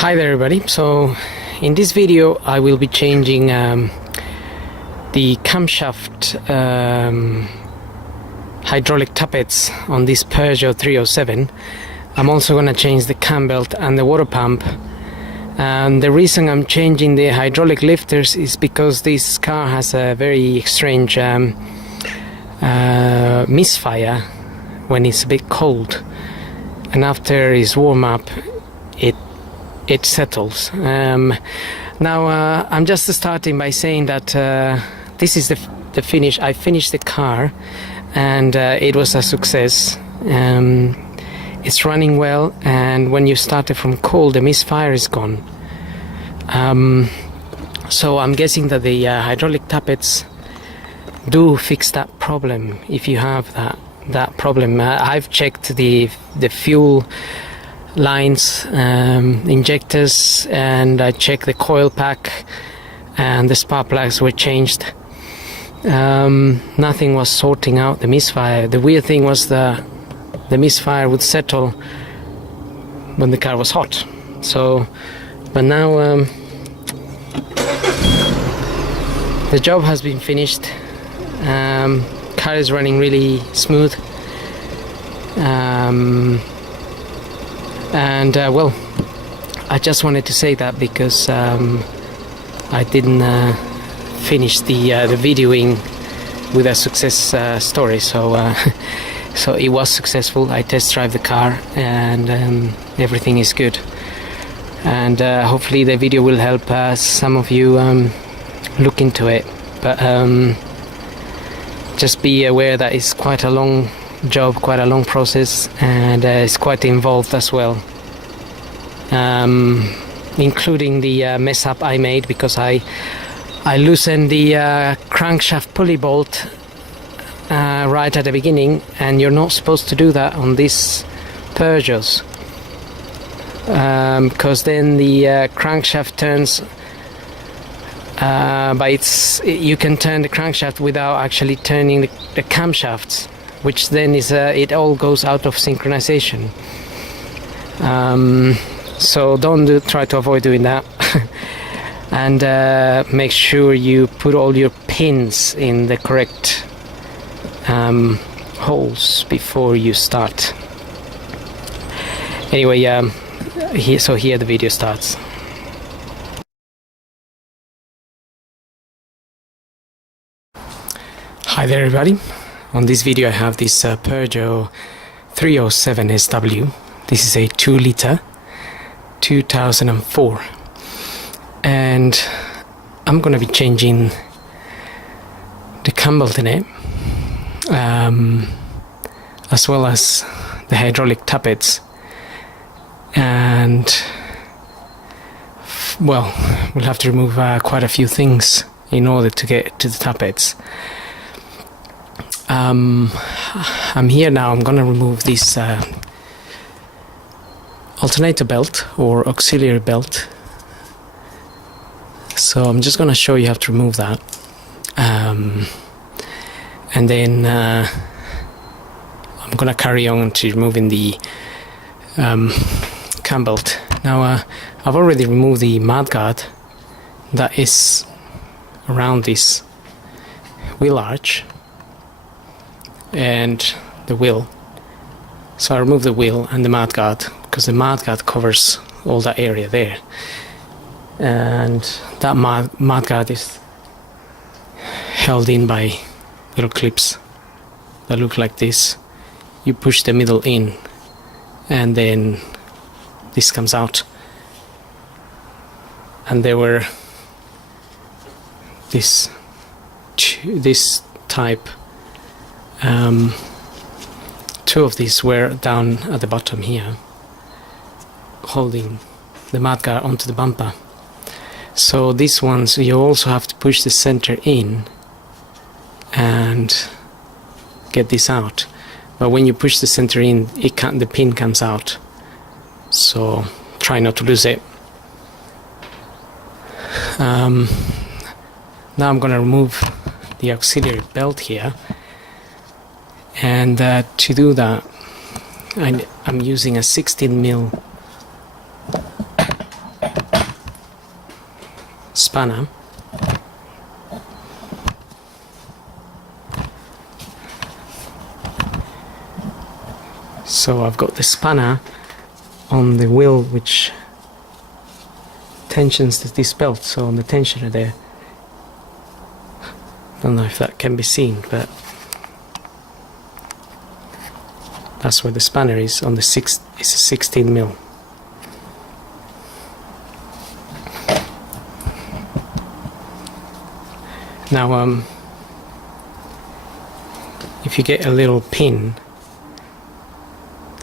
Hi there everybody. So in this video I will be changing the camshaft hydraulic tappets on this Peugeot 307. I'm also going to change the cambelt and the water pump, and the reason I'm changing the hydraulic lifters is because this car has a very strange misfire when it's a bit cold, and after it's warm up it settles. Now I'm just starting by saying that this is the finish. I finished the car and it was a success. It's running well, and when you start it from cold the misfire is gone. So I'm guessing that the hydraulic tappets do fix that problem if you have that problem. I've checked the fuel lines, injectors, and I checked the coil pack, and the spark plugs were changed. Nothing was sorting out the misfire. The weird thing was the misfire would settle when the car was hot. So, but now the job has been finished. Car is running really smooth. Well, I just wanted to say that because I didn't finish the videoing with a success story, so so it was successful. I test drive the car and everything is good, and hopefully the video will help some of you look into it, but just be aware that it's quite a long job, quite a long process, and it's quite involved as well, including the mess up I made because I loosened the crankshaft pulley bolt right at the beginning, and you're not supposed to do that on these Peugeots, because then the crankshaft turns you can turn the crankshaft without actually turning the camshafts, which then is it all goes out of synchronization. So try to avoid doing that. And make sure you put all your pins in the correct holes before you start. Anyway, here the video starts. Hi there everybody. On this video I have this Peugeot 307 SW. This is a 2-liter 2004, and I'm going to be changing the cambelt in it, as well as the hydraulic tappets, and well, we'll have to remove quite a few things in order to get to the tappets. I'm here now. I'm gonna remove this alternator belt or auxiliary belt. So I'm just gonna show you how to remove that, and then I'm gonna carry on to removing the cambelt. Now I've already removed the mudguard that is around this wheel arch and the wheel. So I remove the wheel and the mudguard because the mudguard covers all that area there, and that mudguard is held in by little clips that look like this. You push the middle in and then this comes out, and there were this type, two of these were down at the bottom here holding the mudguard onto the bumper. So these ones you also have to push the center in and get this out, but when you push the center in the pin comes out, so try not to lose it. Now I'm going to remove the auxiliary belt here, and to do that I'm using a 16mm spanner. So I've got the spanner on the wheel which tensions this belt, so on the tensioner there. Don't know if that can be seen, but that's where the spanner is on the it's a 16 mil. Now if you get a little pin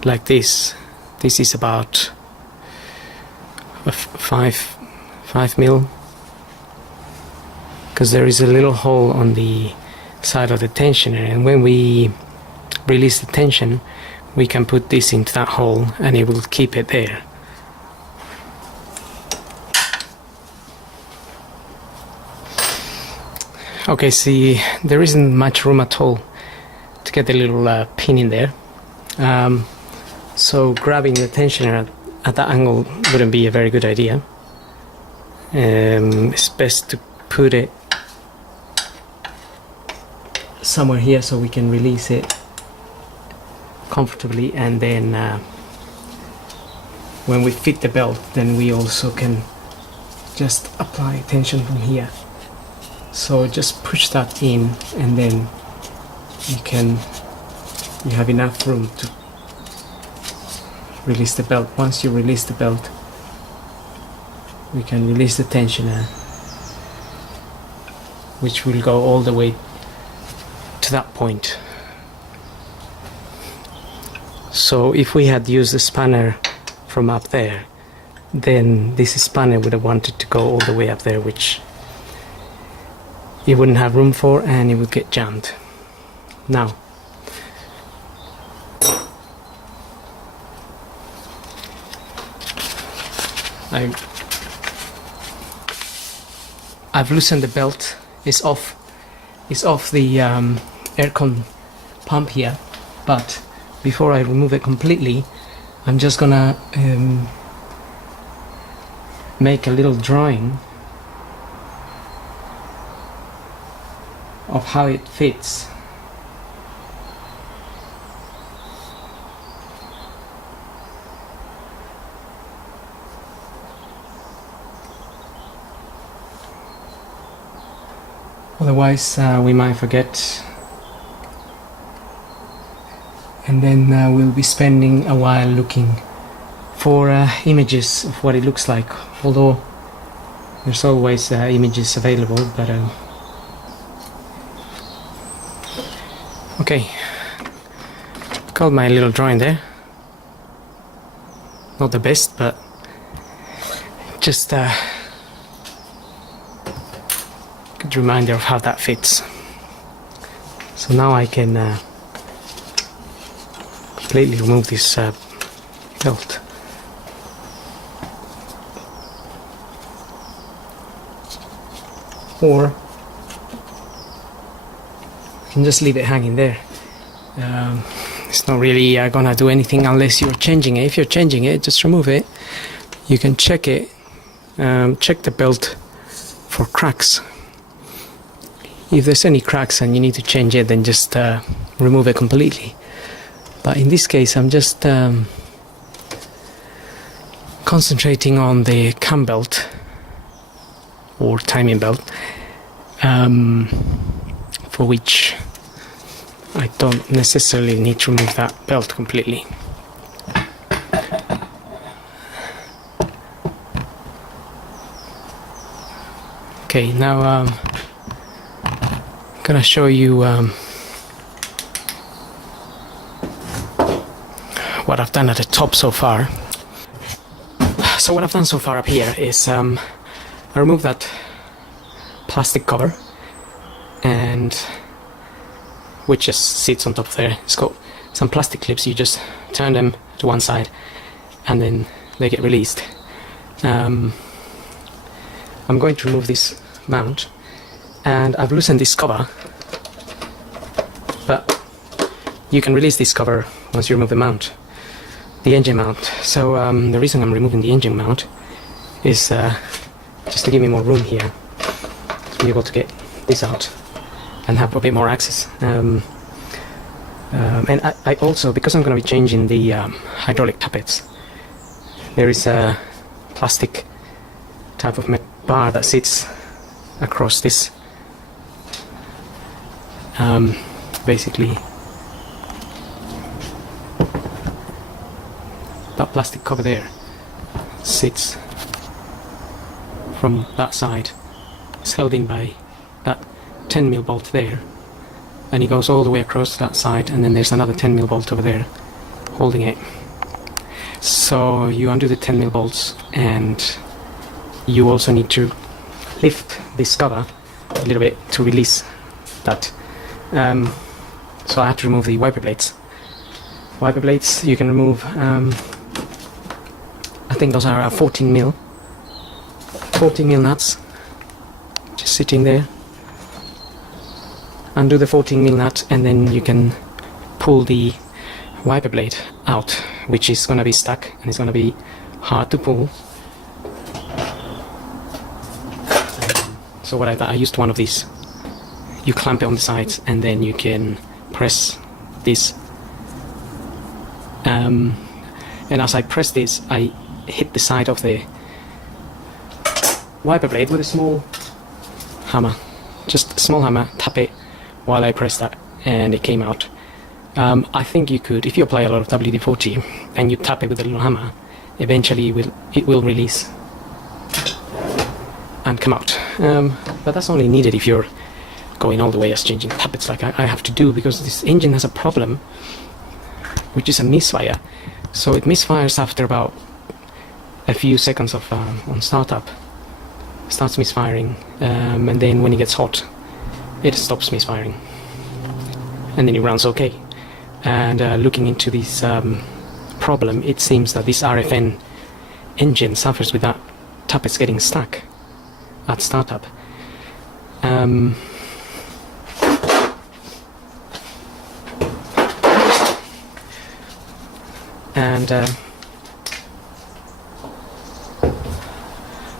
like this is about 5 mil, because there is a little hole on the side of the tensioner, and when we release the tension we can put this into that hole and it will keep it there. Okay, see, there isn't much room at all to get the little pin in there, so grabbing the tensioner at that angle wouldn't be a very good idea. It's best to put it somewhere here so we can release it comfortably, and then when we fit the belt then we also can just apply tension from here. So just push that in and then you have enough room to release the belt. Once you release the belt we can release the tensioner, which will go all the way to that point. So if we had used the spanner from up there, then this spanner would have wanted to go all the way up there, which it wouldn't have room for and it would get jammed. Now I've loosened the belt. It's off the aircon pump here, but before I remove it completely I'm just gonna make a little drawing of how it fits. Otherwise we might forget, and then we'll be spending a while looking for images of what it looks like, although there's always images available, but okay, got my little drawing there. Not the best, but just good reminder of how that fits. So now I can completely remove this belt. Or I can just leave it hanging there. It's not really gonna do anything unless you're changing it. If you're changing it, just remove it. You can check it, check the belt for cracks. If there's any cracks and you need to change it, then just remove it completely. But in this case I'm just concentrating on the cam belt or timing belt, for which I don't necessarily need to remove that belt completely. Okay, now I'm gonna show you what I've done at the top so far. So what I've done so far up here is I removed that plastic cover, and which just sits on top there. It's got some plastic clips. You just turn them to one side and then they get released. I'm going to remove this mount, and I've loosened this cover, but you can release this cover once you remove the mount, the engine mount. So the reason I'm removing the engine mount is just to give me more room here. be able to get this out and have a bit more access. And I also, because I'm going to be changing the hydraulic tappets, there is a plastic type of bar that sits across this. Basically, that plastic cover there sits from that side. It's held in by that 10mm bolt there, and it goes all the way across that side, and then there's another 10mm bolt over there holding it. So you undo the 10mm bolts, and you also need to lift this cover a little bit to release that. So I have to remove the wiper blades. Wiper blades you can remove, I think those are 14mm nuts, just sitting there. Undo the 14mm nut, and then you can pull the wiper blade out, which is going to be stuck and it's going to be hard to pull. So what I used one of these. You clamp it on the sides, and then you can press this. And as I press this, I hit the side of the wiper blade with a small hammer. Just a small hammer, tap it while I press that, and it came out. I think you could, if you apply a lot of WD-40 and you tap it with a little hammer, eventually it will release and come out. But that's only needed if you're going all the way as changing tappets like I have to do, because this engine has a problem, which is a misfire. So it misfires after about a few seconds of on startup. Starts misfiring, and then when it gets hot, it stops misfiring, and then it runs okay. And looking into this problem, it seems that this RFN engine suffers with that tappets getting stuck at startup. And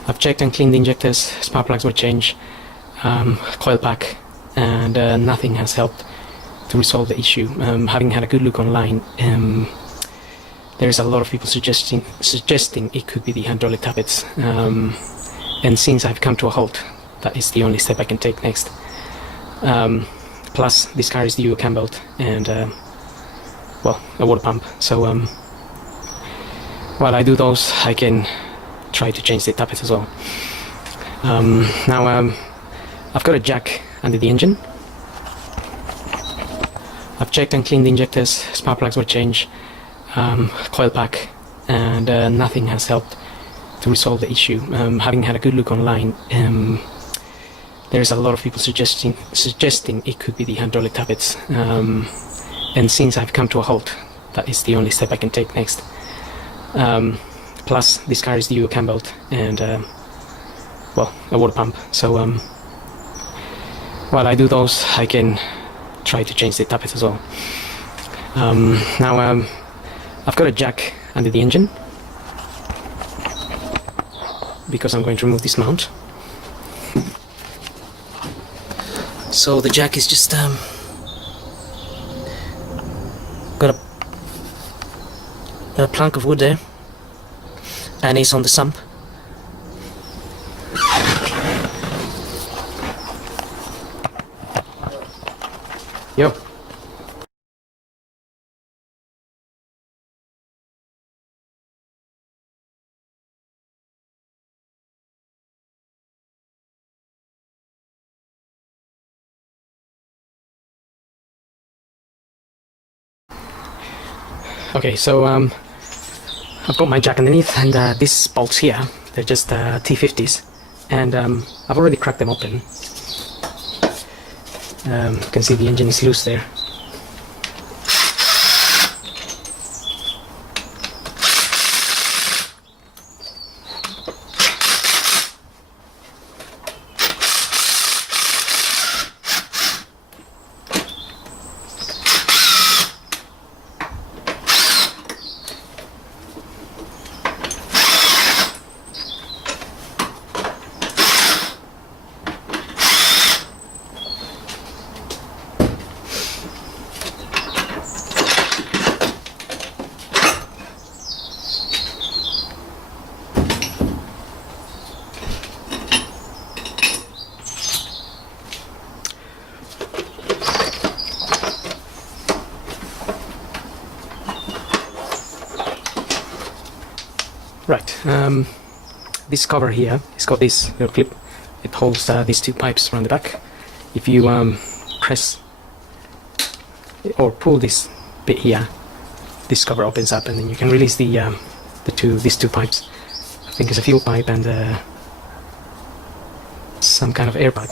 I've checked and cleaned the injectors, spark plugs were changed, coil pack, and nothing has helped to resolve the issue. Having had a good look online, there's a lot of people suggesting it could be the hydraulic tappets, and since I've come to a halt, that is the only step I can take next. Plus this carries the cambelt and well, a water pump, so while I do those, I can try to change the tappets as well. Now I've got a jack under the engine. I've checked and cleaned the injectors, spark plugs were changed, coil pack, and nothing has helped to resolve the issue. Having had a good look online, there's a lot of people suggesting it could be the hydraulic tappets, and since I've come to a halt, that is the only step I can take next. Plus this carries the cambelt and well, a water pump, so while I do those, I can try to change the tappets as well. Now I've got a jack under the engine because I'm going to remove this mount. So the jack is just got a plank of wood there, and it's on the sump. Yo. Okay, so I've got my jack underneath, and these bolts here, they're just T50s, and I've already cracked them open. You can see the engine is loose there. Right, this cover here, it's got this little clip. It holds these two pipes around the back. If you press or pull this bit here, this cover opens up, and then you can release these two pipes. I think it's a fuel pipe and some kind of air pipe.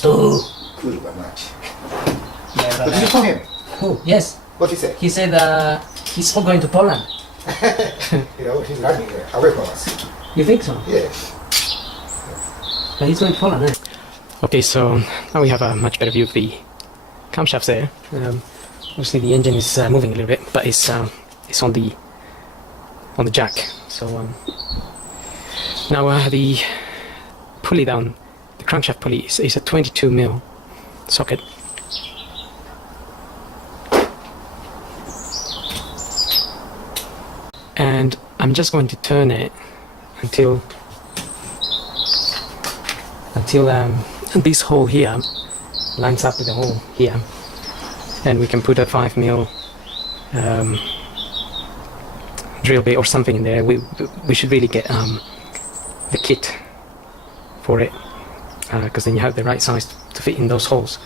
Cool but much. Yeah, What did you tell him? oh, yes. What he said? He said he's going to Poland. You know, he's running away from us. You think so? Yes. But he's going to Poland, eh? Okay, so now we have a much better view of the camshafts there. Obviously the engine is moving a little bit, but it's on the jack. So now the pulley down, the crankshaft pulley is a 22mm socket. And I'm just going to turn it until this hole here lines up with the hole here, and we can put a 5mm drill bit or something in there. We should really get the kit for it, because then you have the right size to fit in those holes.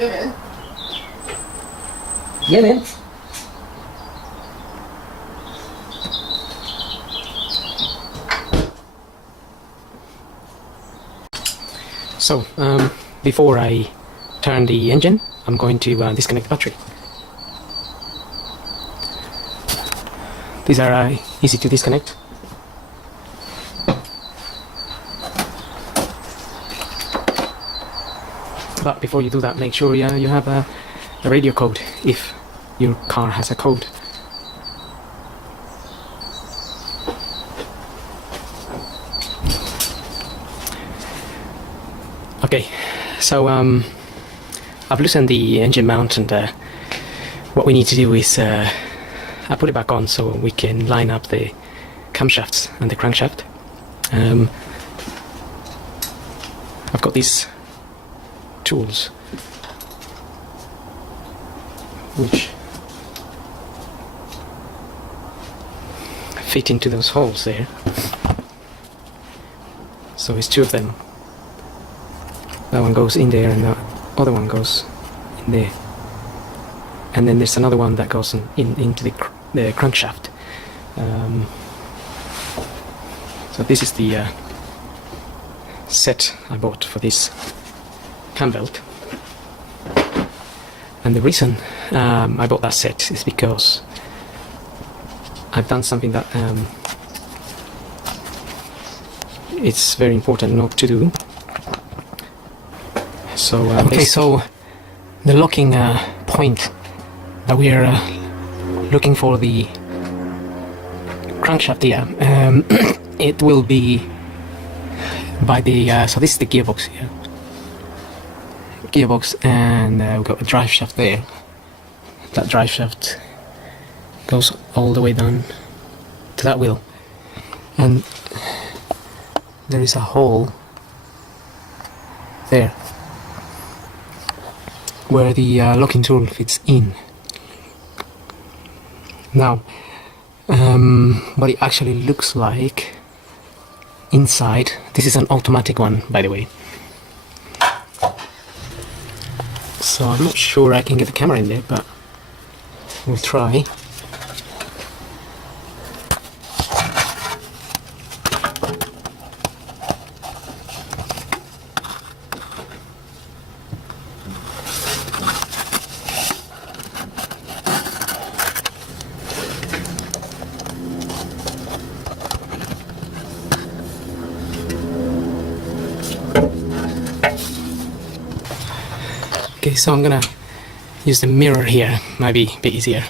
Yeah, man. Yeah, man. So, before I turn the engine, I'm going to disconnect the battery. These are easy to disconnect. But before you do that, make sure you have a radio code if your car has a code. Okay, so I've loosened the engine mount, and what we need to do is I put it back on so we can line up the camshafts and the crankshaft. I've got these tools which fit into those holes there. So it's two of them. That one goes in there and the other one goes in there. And then there's another one that goes into the crankshaft. So this is the set I bought for this cambelt. And the reason I bought that set is because I've done something that it's very important not to do. So okay, so the locking point that we are looking for the crankshaft here, it will be by the so this is the gearbox here. Gearbox, and we've got a drive shaft there. That drive shaft goes all the way down to that wheel, and there is a hole there where the locking tool fits in. Now, what it actually looks like inside, this is an automatic one, by the way. So I'm not sure I can get the camera in there, but we'll try. Okay, so I'm gonna use the mirror here, might be a bit easier.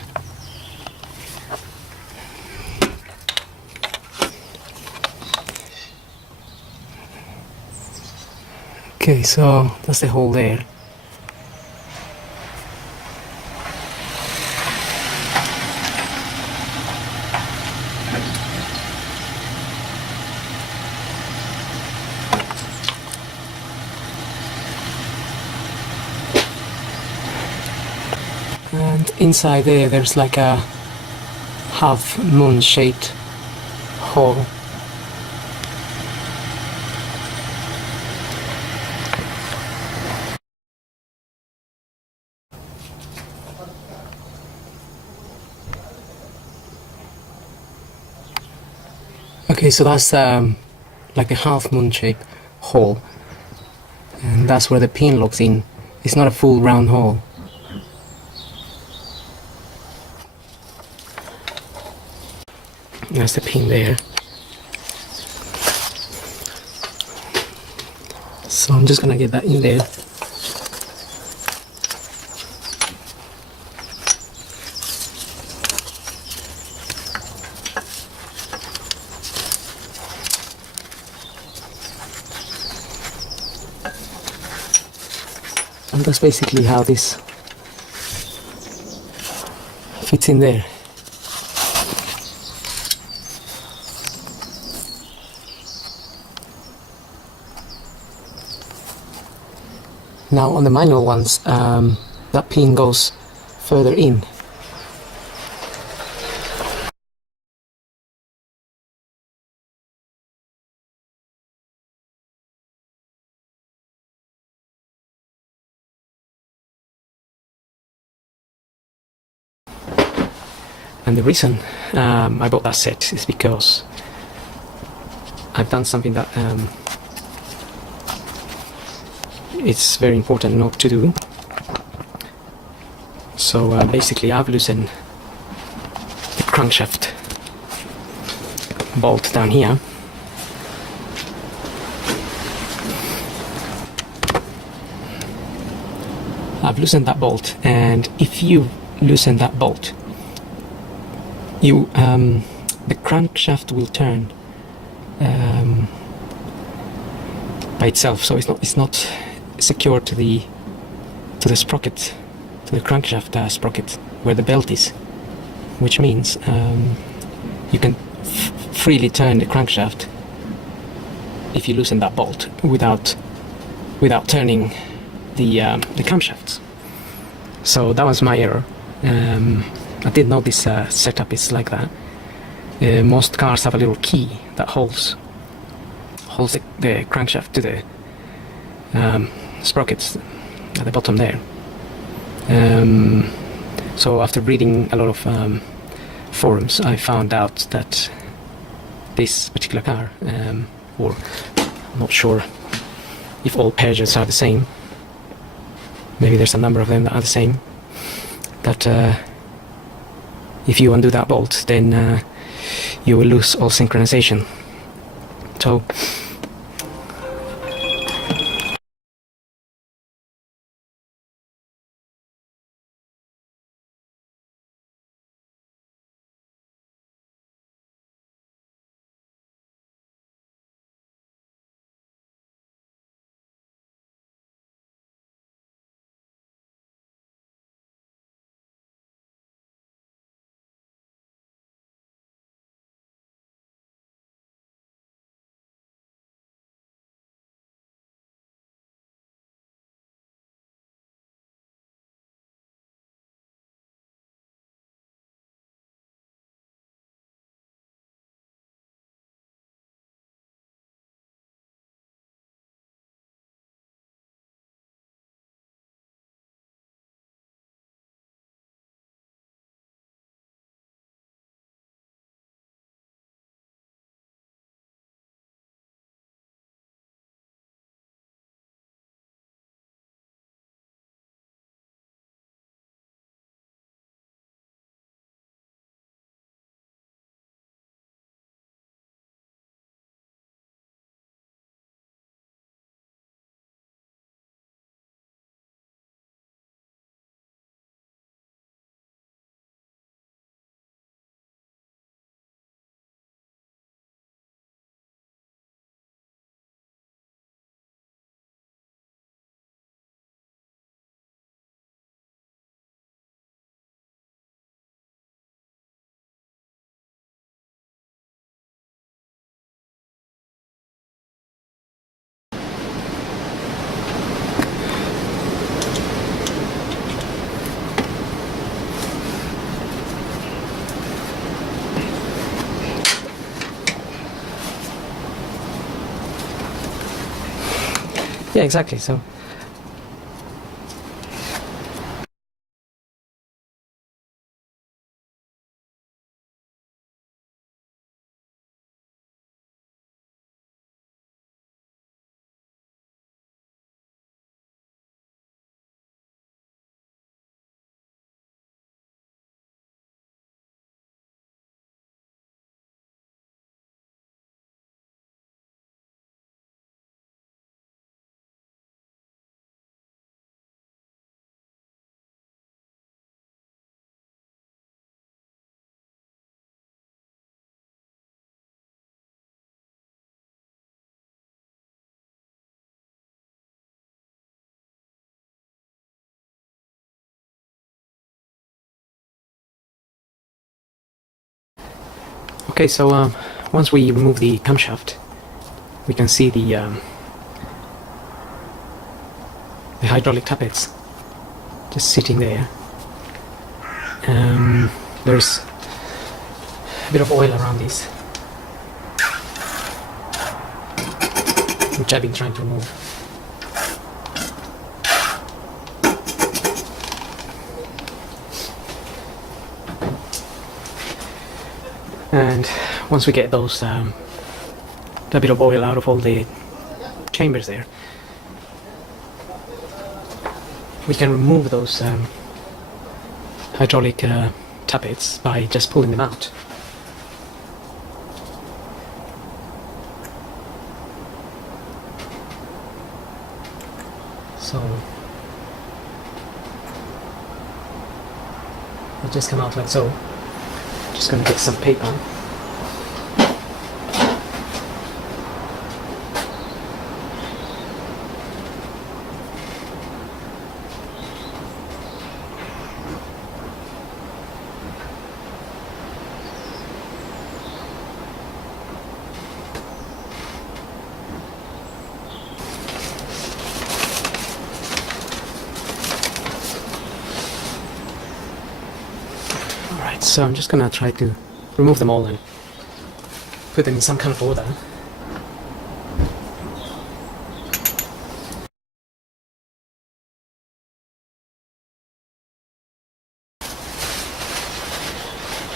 Okay, so that's the hole there. And inside there, there's like a half moon shaped hole. Okay, so that's like a half moon shaped hole, and that's where the pin locks in. It's not a full round hole. That's the pin there. So I'm just gonna get that in there. And that's basically how this fits in there. Now on the manual ones, that pin goes further in. And the reason I bought that set is because I've done something that it's very important not to do. So basically I've loosened the crankshaft bolt down here. I've loosened that bolt, and if you loosen that bolt, you the crankshaft will turn by itself, so it's not secured to the sprocket, to the crankshaft sprocket where the belt is, which means you can freely turn the crankshaft if you loosen that bolt without turning the camshafts. So that was my error. I did know this setup is like that. Most cars have a little key that holds the crankshaft to the sprockets at the bottom there. So after reading a lot of forums, I found out that this particular car, or I'm not sure if all Peugeots are the same, maybe there's a number of them that are the same, that if you undo that bolt, then you will lose all synchronization. So Yeah, exactly. So okay, so once we remove the camshaft, we can see the hydraulic tappets just sitting there. There's a bit of oil around this, which I've been trying to remove. And once we get those that bit of oil out of all the chambers there, we can remove those hydraulic tappets by just pulling them out. So they just come out like so. Just gonna get some paper. So I'm just gonna try to remove them all and put them in some kind of order.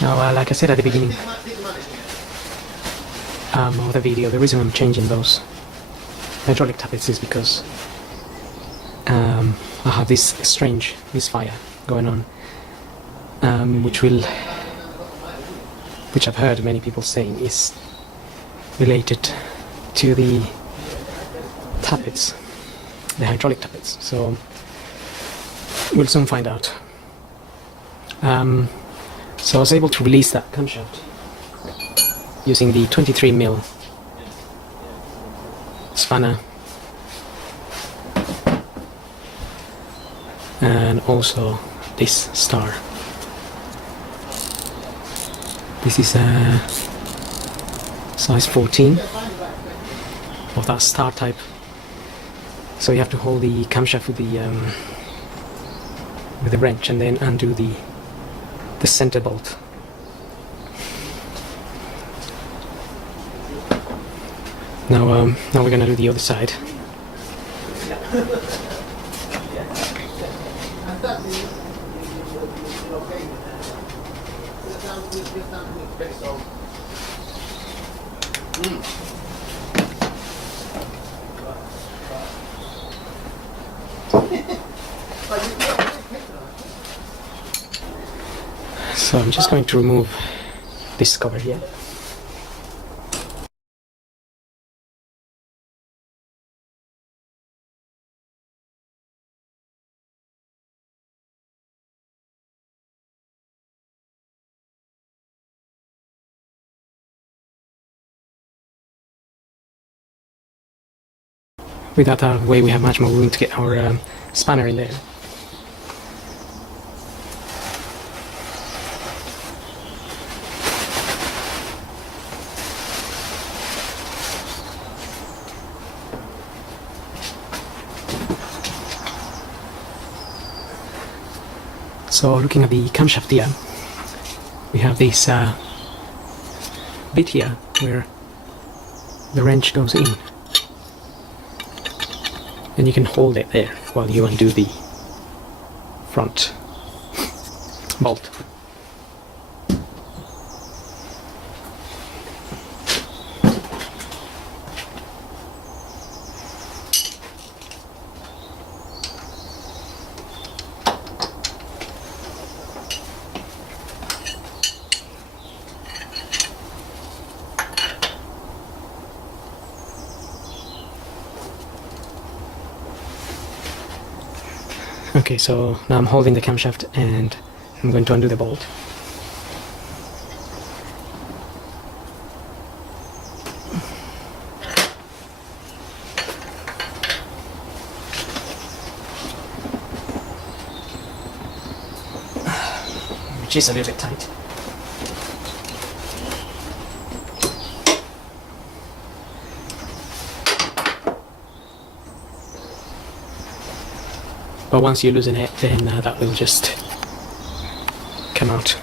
Now, like I said at the beginning of the video, the reason I'm changing those hydraulic tappets is because I have this strange misfire going on, which I've heard many people saying is related to the tappets, the hydraulic tappets. So we'll soon find out. So I was able to release that camshaft using the 23mm spanner and also this star. This is a size 14 of that star type. So you have to hold the camshaft with the wrench and then undo the center bolt. Now we're gonna do the other side. So I'm just going to remove this cover here. With that out of the way, we have much more room to get our spanner in there. So looking at the camshaft here, we have this bit here where the wrench goes in. and you can hold it there while you undo the front bolt. Okay, so now I'm holding the camshaft and I'm going to undo the bolt. Which is a little bit tight. But once you loosen it, then that will just come out.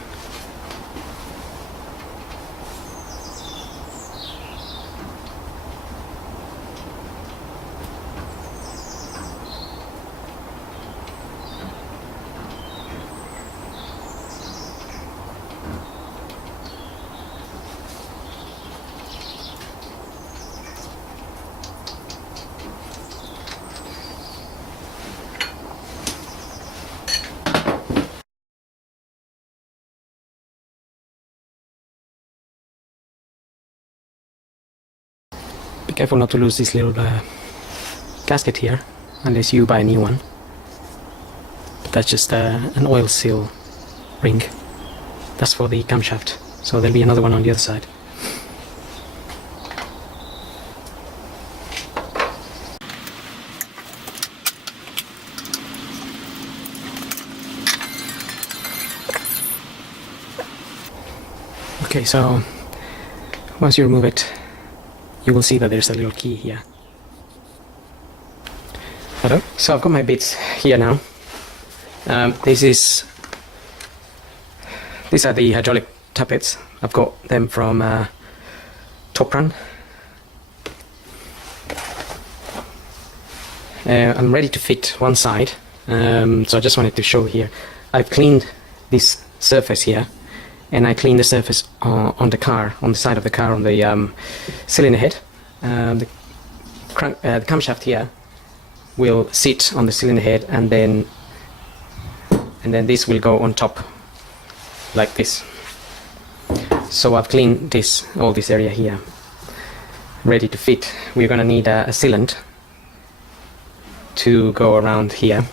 Be careful not to lose this little gasket here, unless you buy a new one. But that's just an oil seal ring. That's for the camshaft, so there'll be another one on the other side. Okay, so once you remove it, you will see that there's a little key here. Hello? So I've got my bits here now. These are the hydraulic tappets. I've got them from Top Run. I'm ready to fit one side, so I just wanted to show here. I've cleaned this surface here, and I cleaned the surface on the car, on the side of the car, on the cylinder head. The camshaft here will sit on the cylinder head, and then this will go on top like this. So I've cleaned all this area here, ready to fit. We're gonna need a sealant to go around here.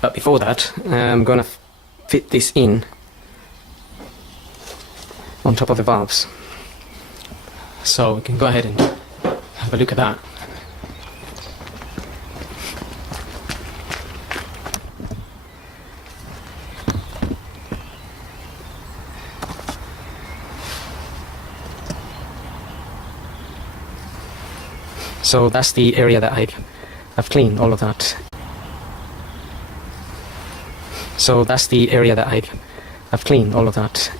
But before that, I'm gonna fit this in on top of the valves. So we can go ahead and have a look at that. So that's the area that I've cleaned, all of that. So that's the area that I've cleaned, all of that.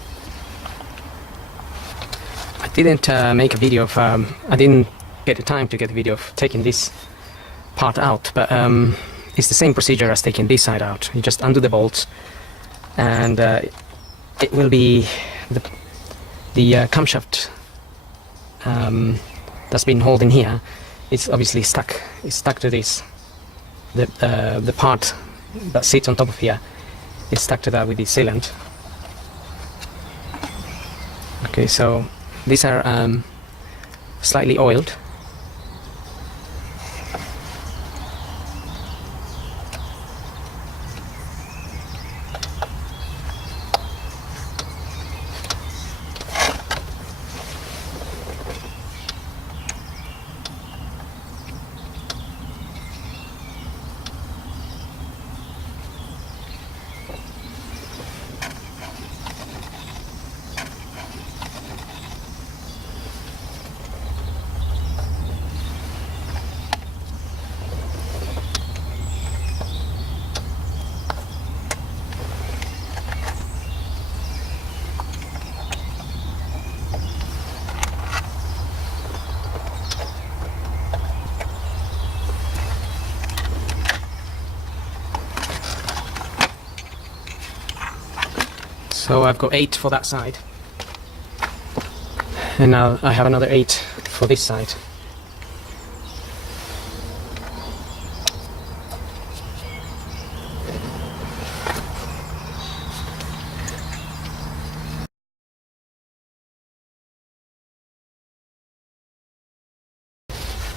I didn't make a video of, I didn't get the time to get a video of taking this part out, but it's the same procedure as taking this side out. You just undo the bolts, and it will be the camshaft that's been holding here. It's obviously stuck. It's stuck to this. The part that sits on top of here is stuck to that with the sealant. Okay, so these are slightly oiled. So I've got 8 for that side, and now I have another 8 for this side.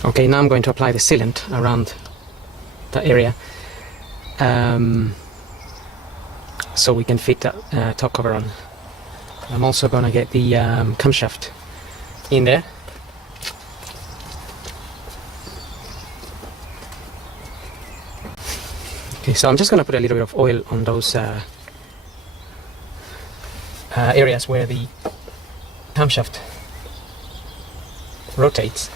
Okay, now I'm going to apply the sealant around the area, so we can fit that top cover on. I'm also going to get the camshaft in there. Okay, so I'm just going to put a little bit of oil on those areas where the camshaft rotates.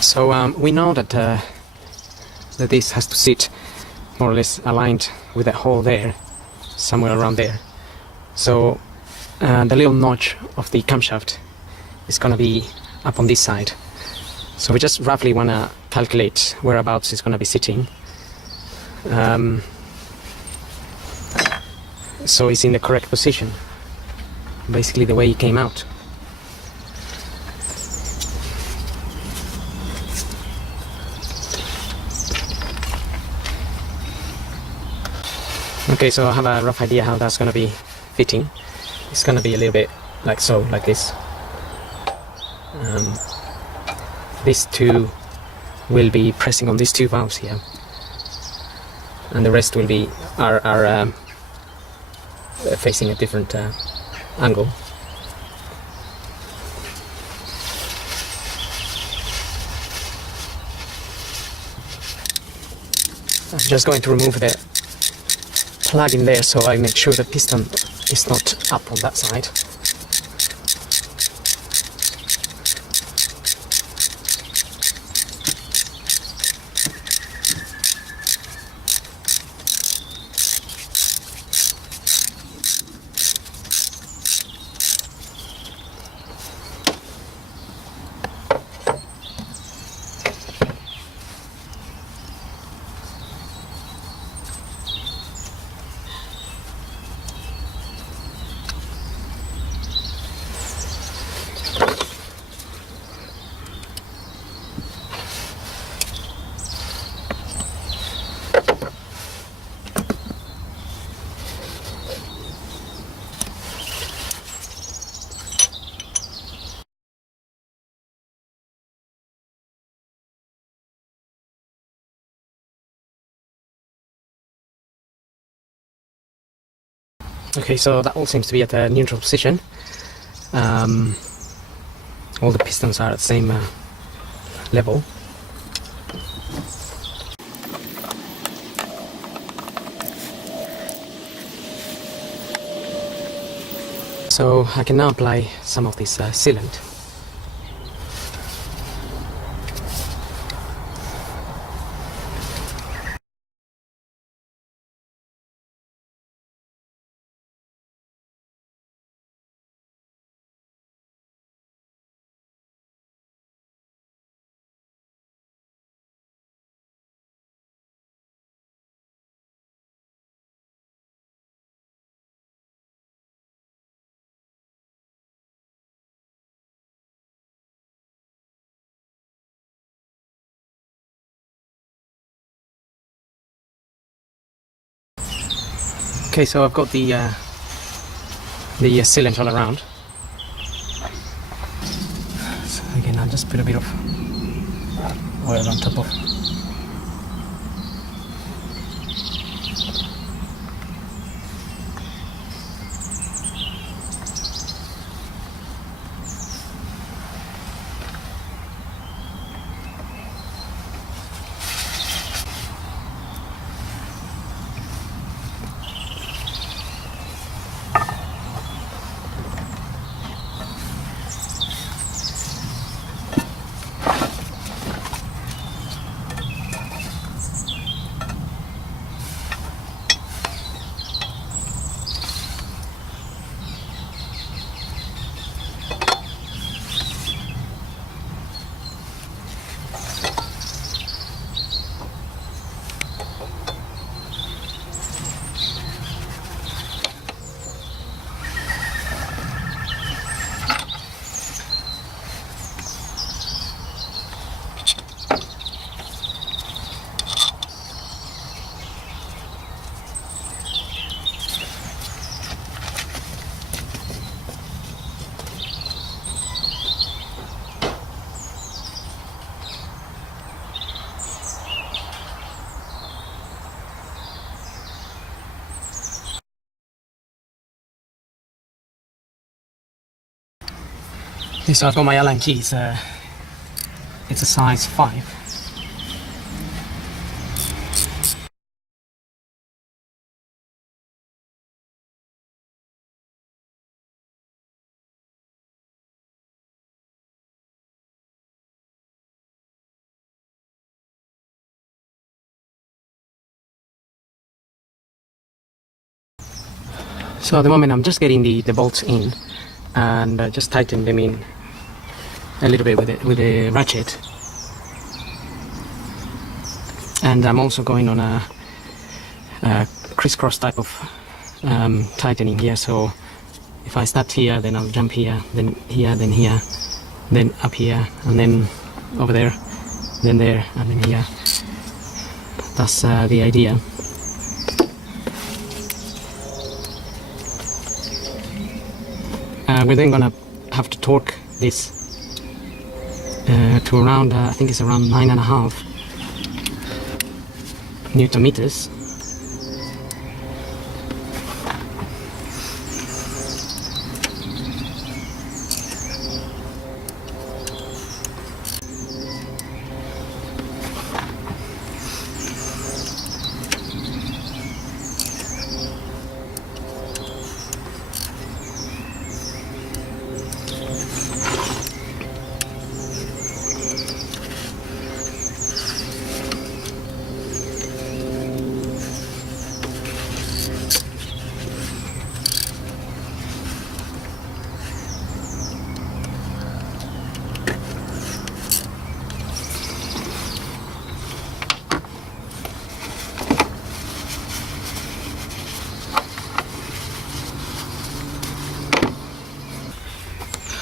So we know that that this has to sit more or less aligned with the hole there, somewhere around there. So the little notch of the camshaft is going to be up on this side. So we just roughly want to calculate whereabouts it's going to be sitting. So it's in the correct position, basically the way it came out. Okay, so I have a rough idea how that's going to be fitting. It's going to be a little bit like so, like this. These two will be pressing on these two valves here, and the rest will be are facing a different angle. I'm just going to remove the plug in there so I make sure the piston is not up on that side. Okay, so that all seems to be at a neutral position. All the pistons are at the same level. So I can now apply some of this sealant. Okay, so I've got the sealant all around. So again, I'll just put a bit of oil on top of. Okay, so I've got my Allen keys. It's a size 5. So at the moment I'm just getting the bolts in and just tighten them in a little bit with a ratchet. And I'm also going on a crisscross type of tightening here. So if I start here, then I'll jump here, then here, then here, then up here, and then over there, then there, and then here. That's the idea. We're then gonna have to torque this to around, I think it's around 9.5 Newton meters.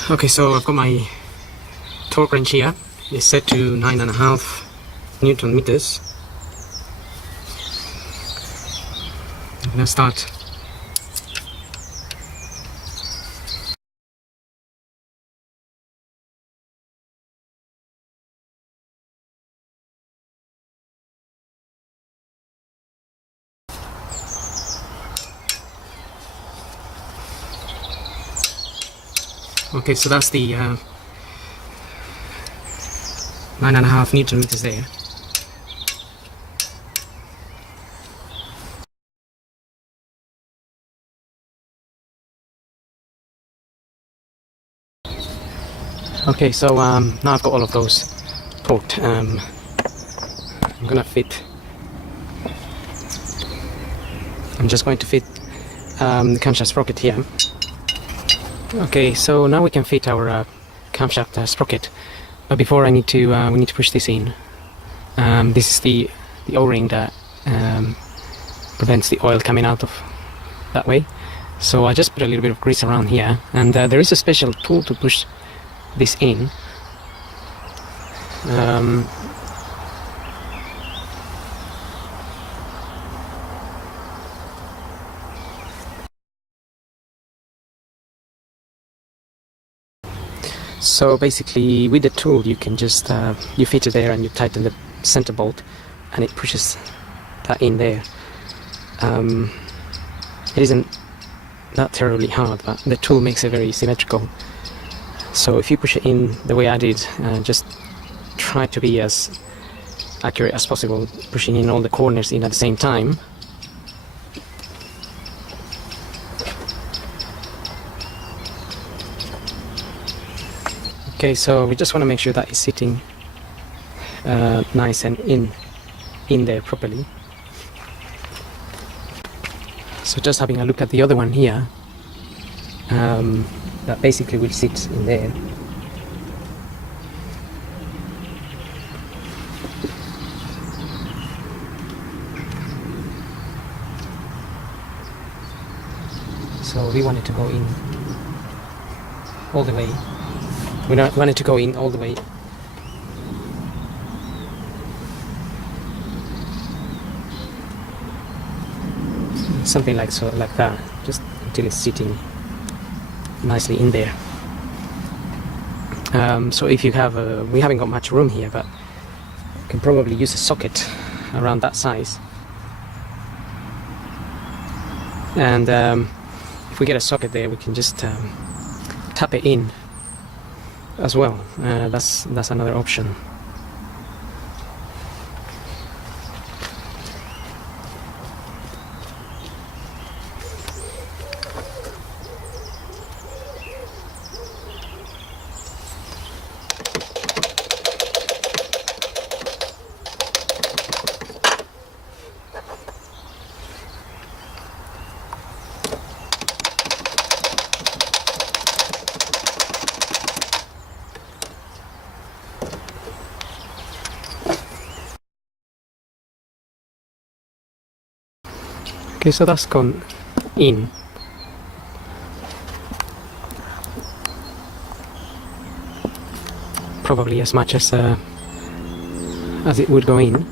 Okay, so I've got my torque wrench here. It's set to 9.5 Newton meters. I'm gonna start. Okay, so that's the 9.5 Newton meters there. Okay, so now I've got all of those torqued. I'm just going to fit the camshaft sprocket here. Okay, so now we can fit our camshaft sprocket, but before we need to push this in. This is the O-ring that prevents the oil coming out of that way. So I just put a little bit of grease around here, and there is a special tool to push this in. So basically with the tool you can just you fit it there and you tighten the center bolt and it pushes that in there. It isn't that terribly hard, but the tool makes it very symmetrical. So if you push it in the way I did, just try to be as accurate as possible, pushing in all the corners in at the same time. Okay, so we just want to make sure that it's sitting nice and in there properly. So just having a look at the other one here, that basically will sit in there. So we want it to go in all the way. We don't want it to go in all the way. Something like so, like that, just until it's sitting nicely in there. So if you have we haven't got much room here, but you can probably use a socket around that size. And if we get a socket there, we can just tap it in as well. That's another option. Okay, so that's gone in. Probably as much as it would go in.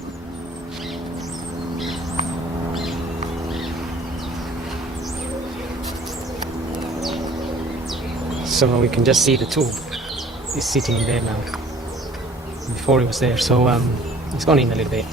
So we can just see the tool is sitting there now. Before it was there, so it's gone in a little bit.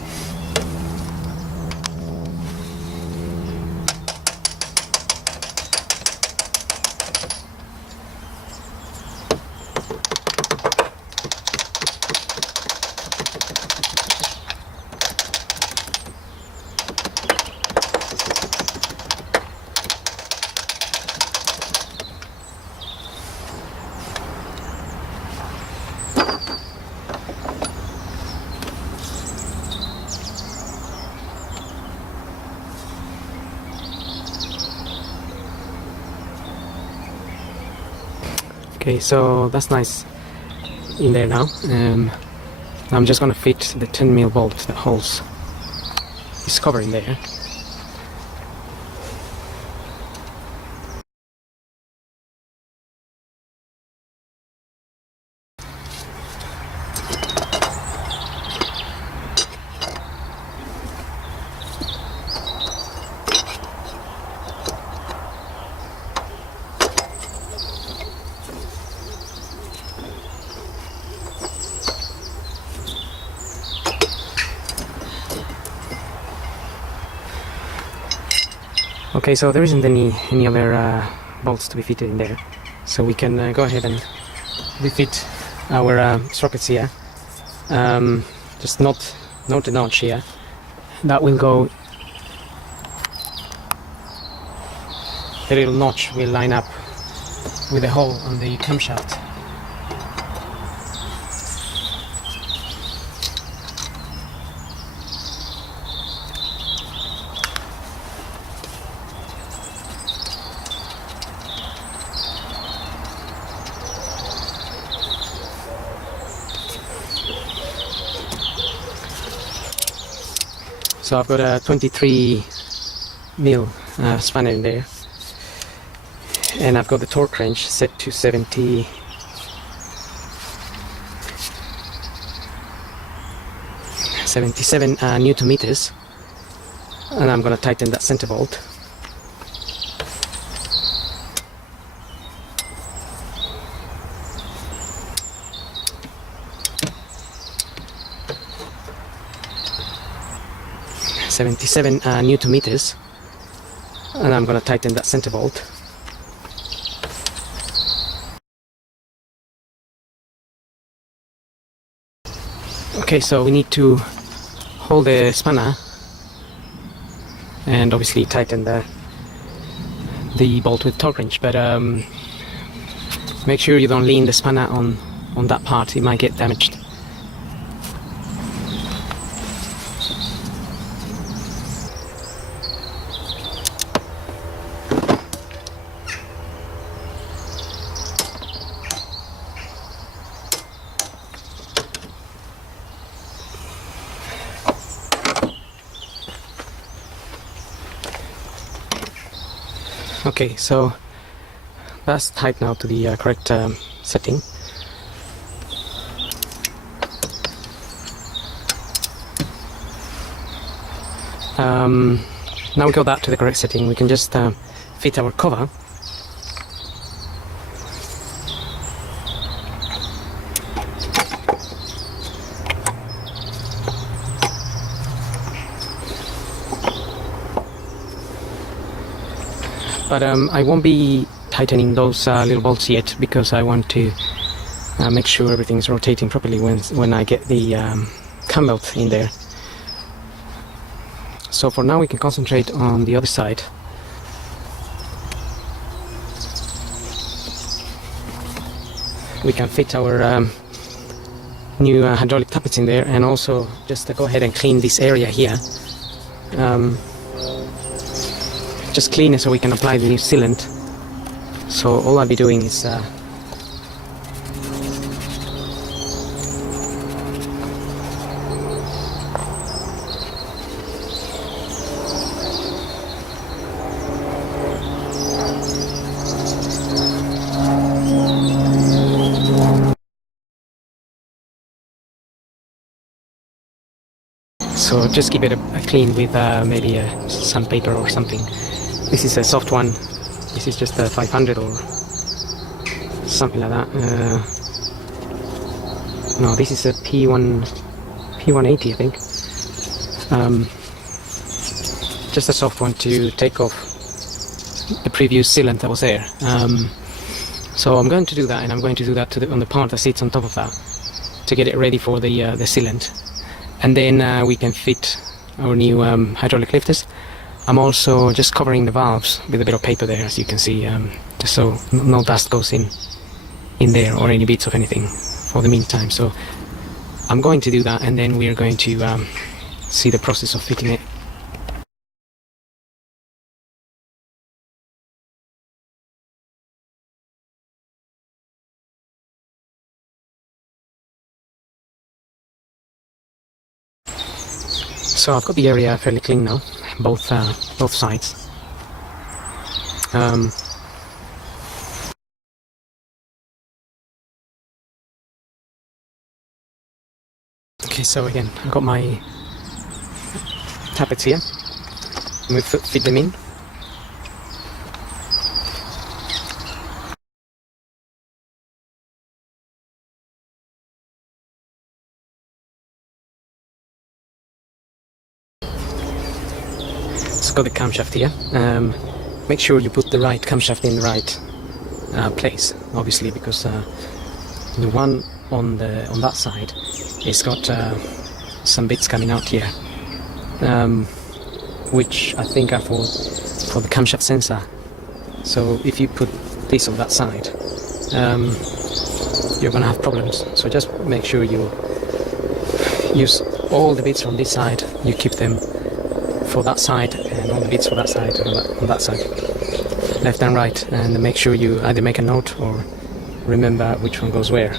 Okay, so that's nice in there now. I'm just going to fit the 10mm bolt that holds this cover in there. Okay, so there isn't any other bolts to be fitted in there, so we can go ahead and refit our sprockets here. Just note the notch here. That will go. The little notch will line up with the hole on the camshaft. So I've got a 23mm spanner in there, and I've got the torque wrench set to 77 Newton meters, and I'm going to tighten that center bolt. 77 Newton meters, and I'm going to tighten that center bolt. Okay, so we need to hold the spanner and obviously tighten the bolt with torque wrench, but make sure you don't lean the spanner on that part, it might get damaged. Okay, so that's tight now to the correct setting. Now we got that to the correct setting, we can just fit our cover. But I won't be tightening those little bolts yet, because I want to make sure everything's rotating properly when I get the cambelt in there. So for now we can concentrate on the other side. We can fit our new hydraulic tappets in there, and also just go ahead and clean this area here. Just clean it so we can apply the new sealant. So all I'll be doing is so just keep it clean with maybe sandpaper or something. This is a soft one. This is just a 500 or something like that. No, this is a P180, I think. Just a soft one to take off the previous sealant that was there. So I'm going to do that, and I'm going to do that on the part that sits on top of that to get it ready for the sealant. And then we can fit our new hydraulic lifters. I'm also just covering the valves with a bit of paper there, as you can see, just so no dust goes in there or any bits of anything for the meantime. So I'm going to do that, and then we're going to see the process of fitting it. So I've got the area fairly clean now, both sides. Okay, so again, I've got my tappets here. I'm going to fit them in. Got the camshaft here. Make sure you put the right camshaft in the right place, obviously, because the one on that side it's got some bits coming out here, which I think are for the camshaft sensor. So if you put this on that side, you're gonna have problems. So just make sure you use all the bits from this side, you keep them for that side, and all the bits for that side, and on that side, left and right, and make sure you either make a note or remember which one goes where.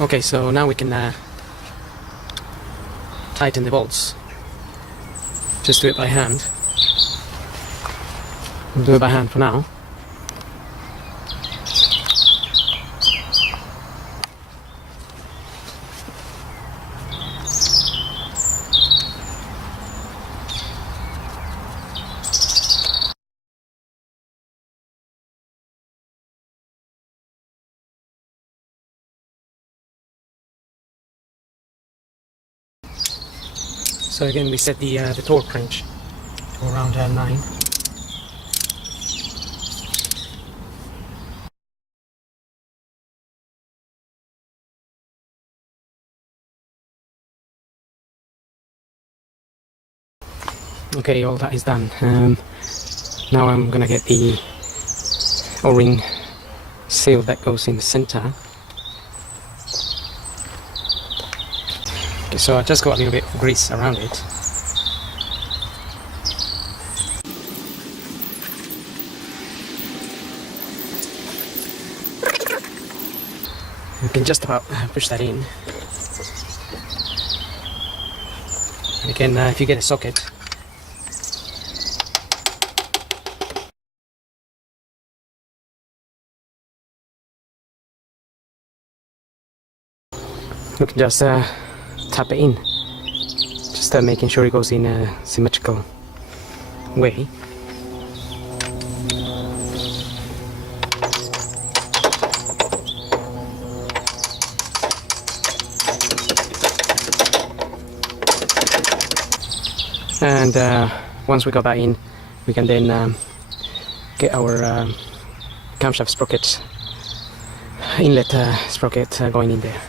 Okay, so now we can tighten the bolts. Just do it by hand. We'll do it by hand for now. So again, we set the torque wrench to around 9. Okay, all that is done. Now I'm gonna get the O-ring seal that goes in the center. Okay, so I just got a little bit of grease around it. You can just about push that in. And again, if you get a socket, you can just tap it in, just making sure it goes in a symmetrical way. And once we got that in, we can then get our camshaft sprocket, inlet sprocket going in there.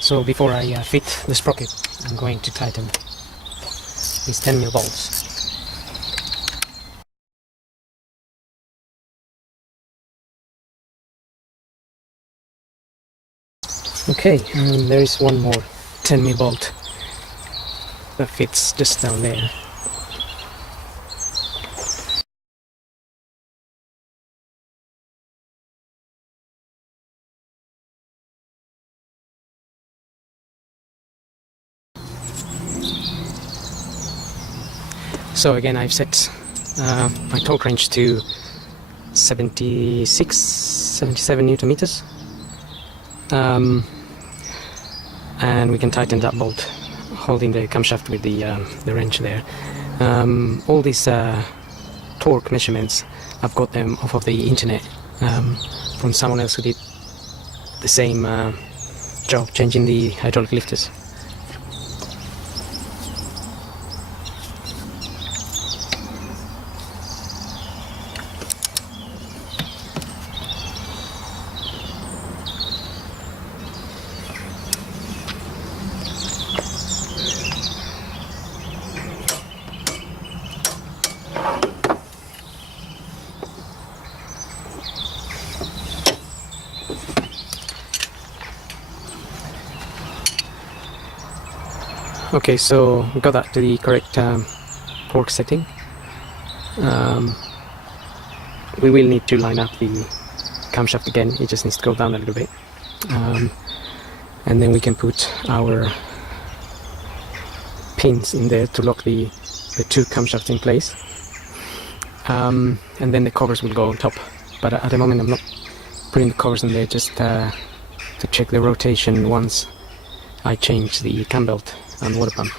So before I fit the sprocket, I'm going to tighten these 10mm bolts. Okay, and there is one more 10mm bolt that fits just down there. So again, I've set my torque wrench to 77 Newton meters. And we can tighten that bolt, holding the camshaft with the wrench there. All these torque measurements, I've got them off of the internet from someone else who did the same job, changing the hydraulic lifters. Okay, so we got that to the correct torque setting. We will need to line up the camshaft again, it just needs to go down a little bit. And then we can put our pins in there to lock the two camshafts in place. And then the covers will go on top. But at the moment I'm not putting the covers in there, just to check the rotation once I change the cambelt and the water pump.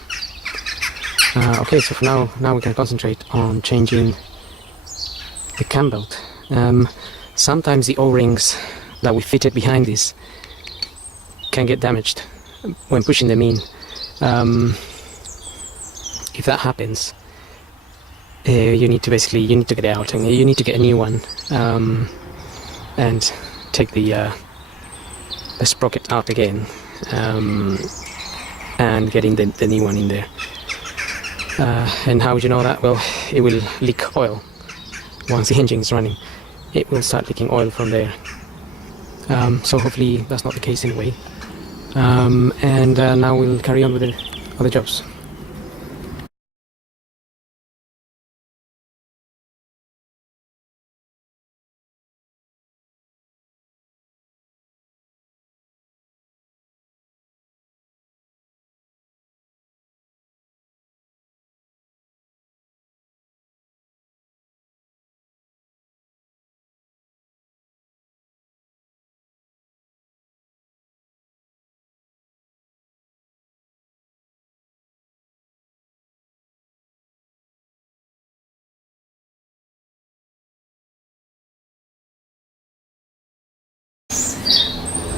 Okay, so for now we can concentrate on changing the cambelt. Sometimes the O-rings that we fitted behind this can get damaged when pushing them in. If that happens, you need to get it out and you need to get a new one, and take the sprocket out again, and getting the new one in there. And how would you know that? Well, it will leak oil. Once the engine is running, it will start leaking oil from there. So hopefully that's not the case anyway. And now we'll carry on with the other jobs.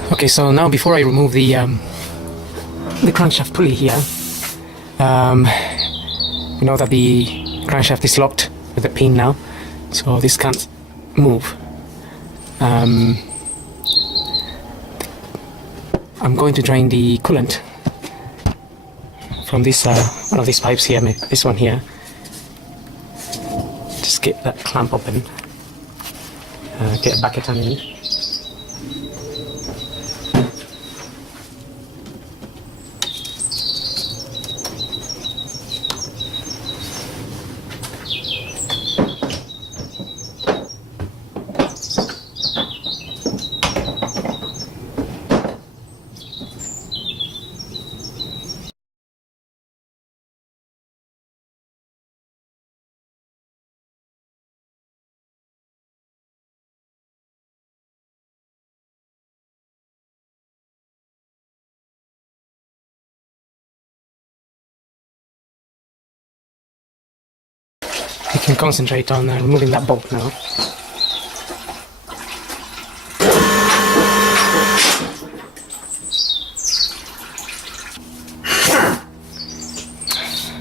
Okay, so now before I remove the crankshaft pulley here, we know that the crankshaft is locked with the pin now, so this can't move. I'm going to drain the coolant from this one of these pipes here, this one here. Just get that clamp open, get a bucket underneath. You can concentrate on removing that bolt now.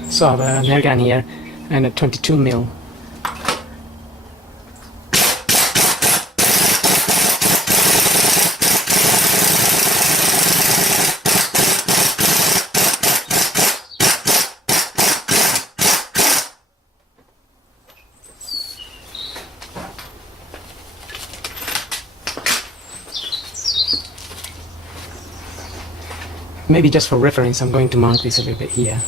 So I have an air gun here and a 22mm. Maybe just for reference, I'm going to mark this a little bit here.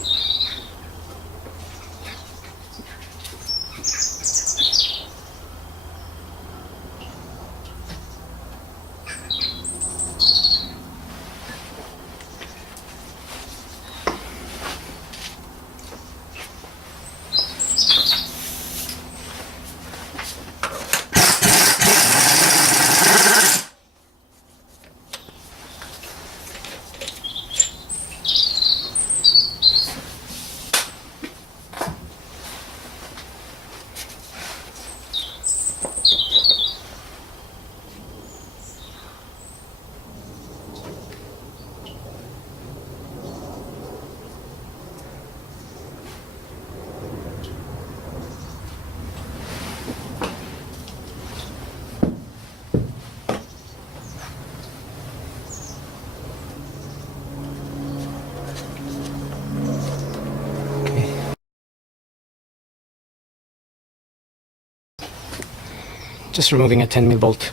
Just removing a 10mm bolt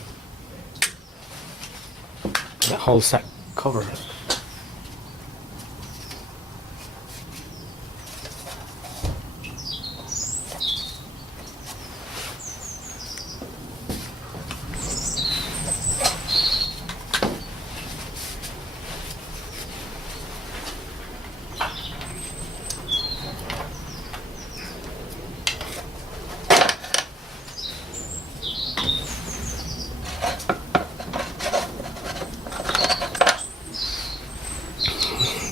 that holds that cover.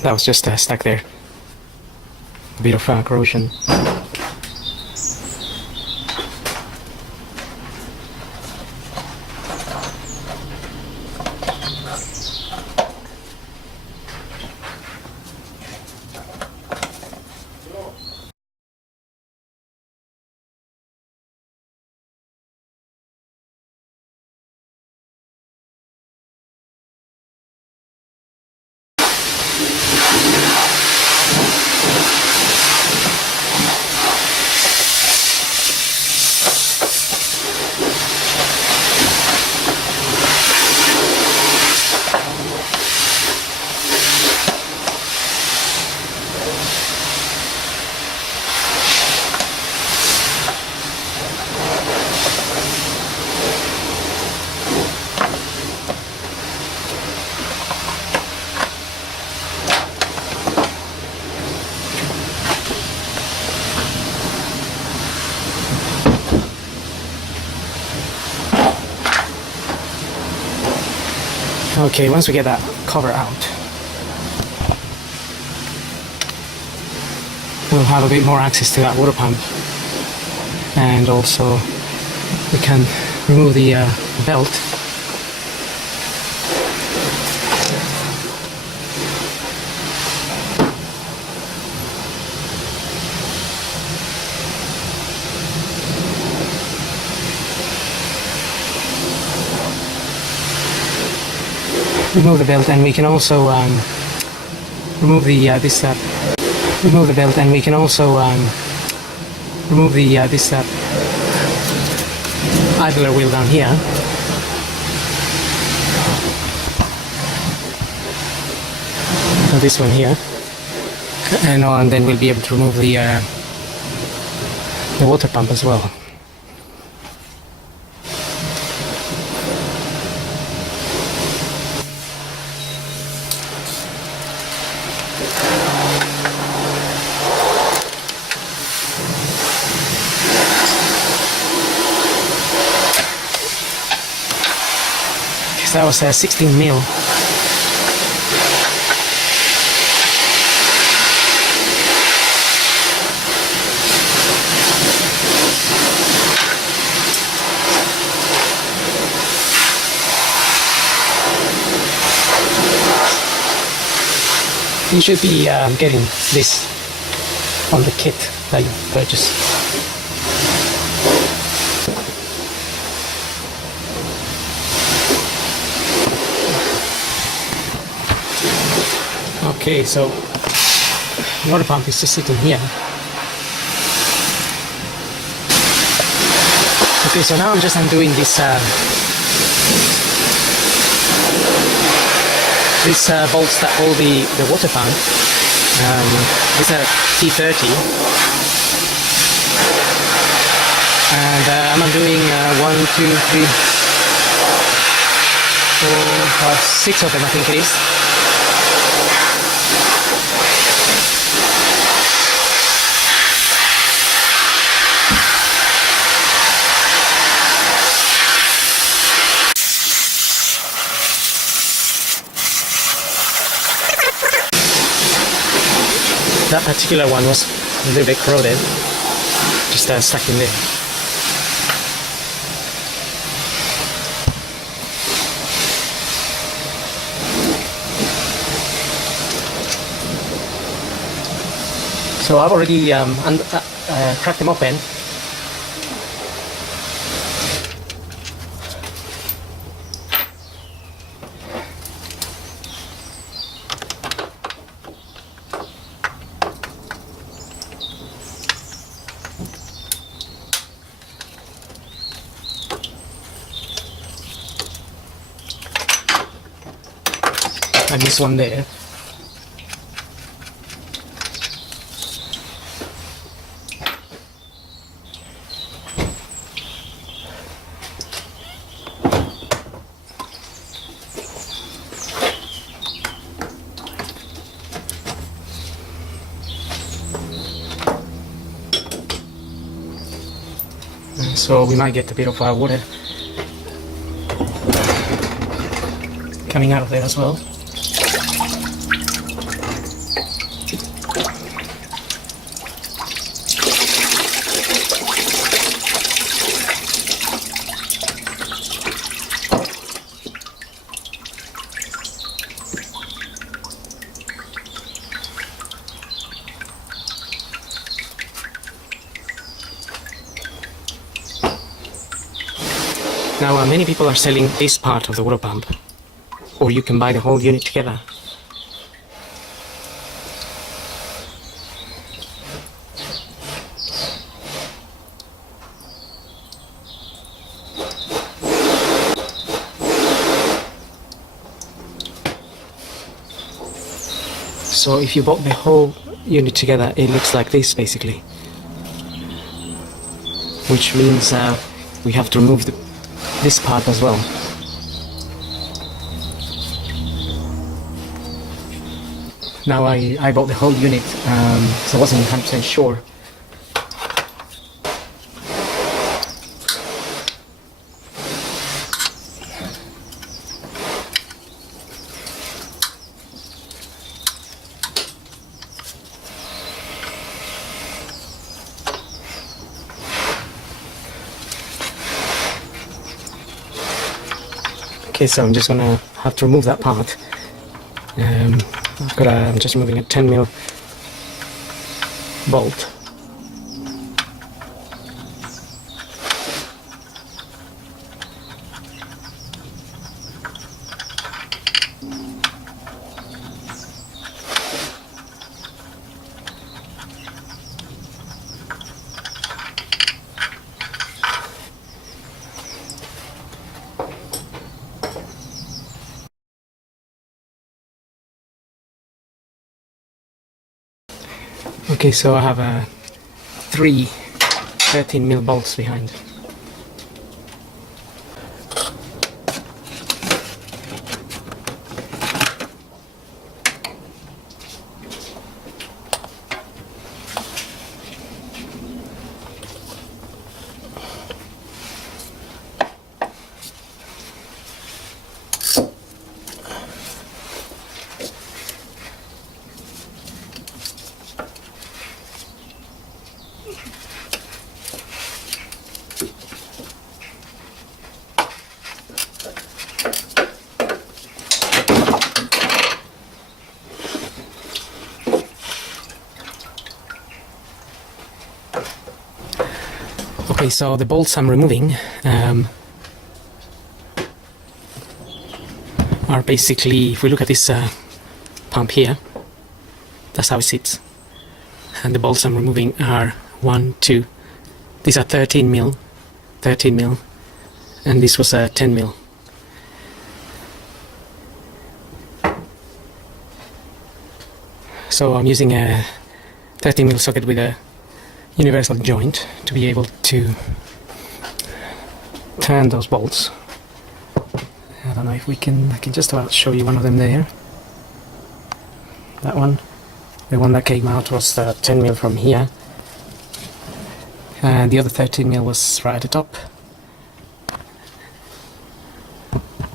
That was just stuck there. A bit of corrosion. Okay, once we get that cover out, we'll have a bit more access to that water pump, and also we can remove the belt remove the belt, and we can also remove the remove the belt, and we can also remove the idler wheel down here. So this one here, and then we'll be able to remove the water pump as well. That was 16 mil. You should be getting this on the kit that you purchase. Okay, so the water pump is just sitting here. Okay, so now I'm just undoing this bolts that hold the water pump. These are T30, and I'm undoing 1, 2, 3, 4, 5, 6 of them, I think it is. That particular one was a little bit corroded, just stuck in there. So I've already cracked them open. And this one there. So we might get a bit of water coming out of there as well. Now many people are selling this part of the water pump, or you can buy the whole unit together. So if you bought the whole unit together, it looks like this basically, which means we have to remove this part as well. Now I bought the whole unit, so I wasn't 100% sure. Okay, so I'm just gonna have to remove that part. I'm just removing a 10mm bolt. Okay, so I have three 13mm bolts behind. Okay, so the bolts I'm removing are basically, if we look at this pump here, that's how it sits. And the bolts I'm removing are 1, 2, these are 13mm, and this was a 10mm. So I'm using a 13mm socket with a universal joint to be able to turn those bolts. I don't know if I can just about show you one of them there. That one. The one that came out was 10mm from here. And the other 13mm was right at the top.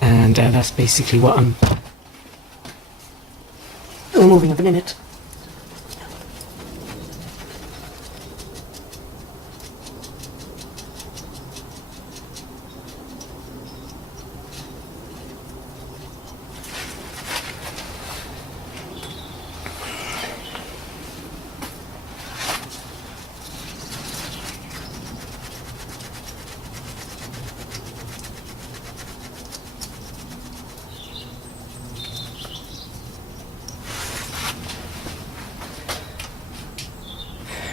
And that's basically what I'm removing at the minute.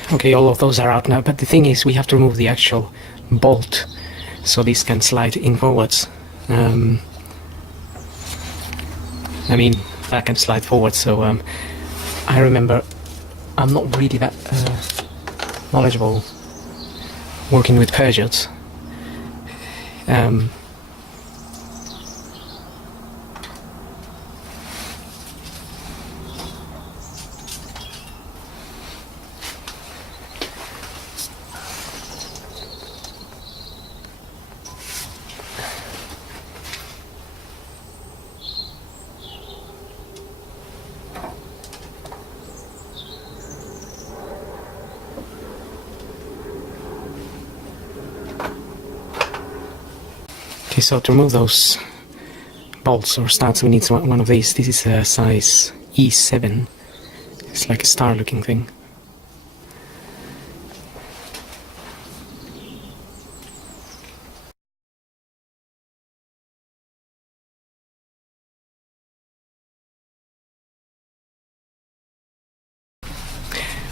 Okay, all of those are out now, but the thing is we have to remove the actual bolt so this can slide in forwards. I mean, that can slide forward, so I remember I'm not really that knowledgeable working with Peugeots. Okay, so to remove those bolts or studs we need one of these. This is a size E7. It's like a star looking thing.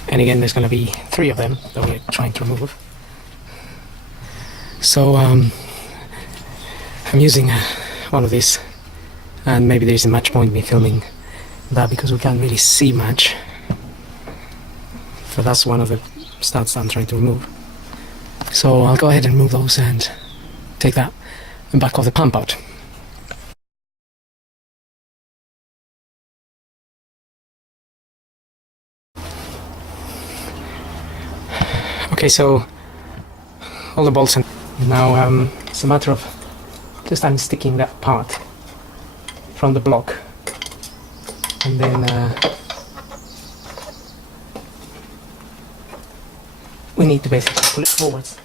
And again, there's going to be 3 of them that we're trying to remove. So I'm using one of these, and maybe there isn't much point in me filming that because we can't really see much. So that's one of the studs I'm trying to remove. So I'll go ahead and remove those and take that and back of the pump out. Okay, so all the bolts, and now it's a matter of just unsticking that part from the block, and then we need to basically pull it forwards.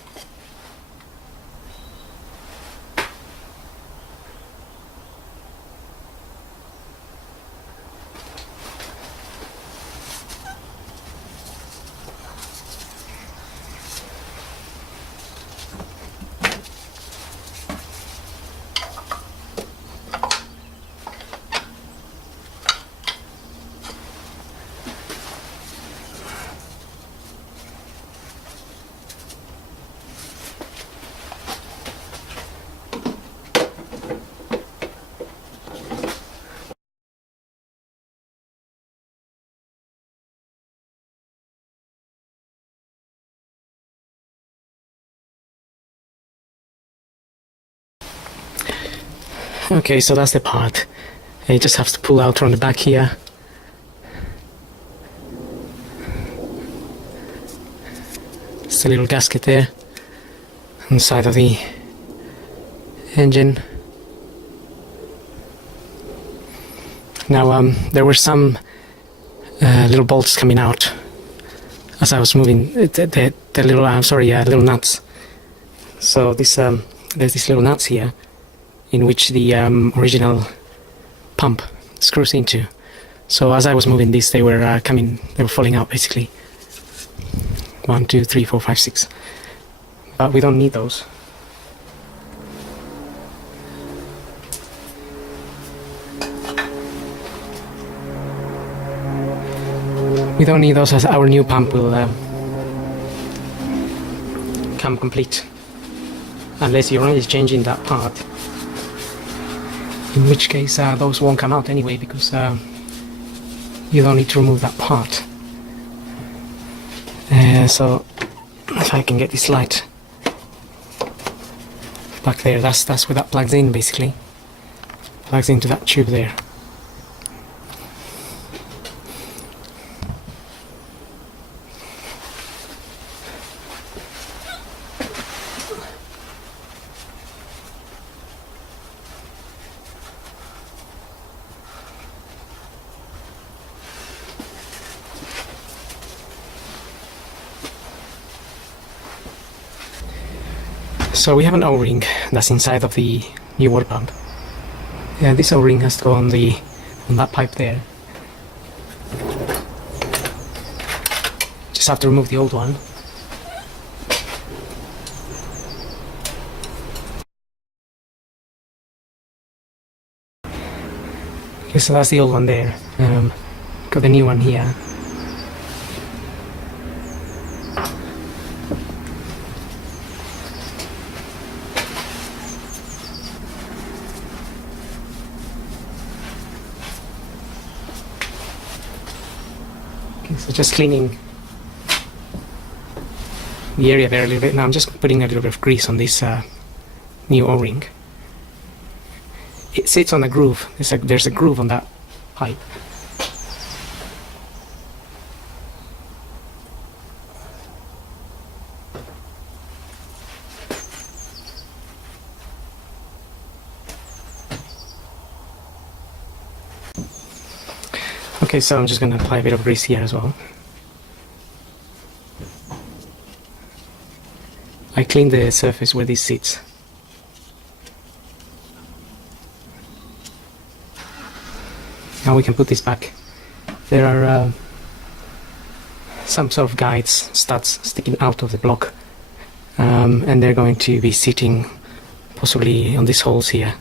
Okay, so that's the part. You just have to pull out from the back here. Just a little gasket there on the side of the engine. Now there were some little bolts coming out as I was moving the little little nuts. So this there's these little nuts here in which the original pump screws into. So as I was moving this, they were falling out basically. 1, 2, 3, 4, 5, 6. But we don't need those. We don't need those as our new pump will come complete. Unless you're only changing that part. In which case those won't come out anyway because you don't need to remove that part. So if I can get this light back there, that's where that plugs in basically. Plugs into that tube there. So we have an O-ring that's inside of the new water pump. Yeah, this O-ring has to go on that pipe there. Just have to remove the old one. Okay, so that's the old one there. Got the new one here. So just cleaning the area there a little bit. Now I'm just putting a little bit of grease on this new O-ring. It sits on a groove. There's a groove on that pipe. Okay, so I'm just going to apply a bit of grease here as well. I cleaned the surface where this sits. Now we can put this back. There are some sort of guides, studs sticking out of the block, and they're going to be sitting possibly on these holes here.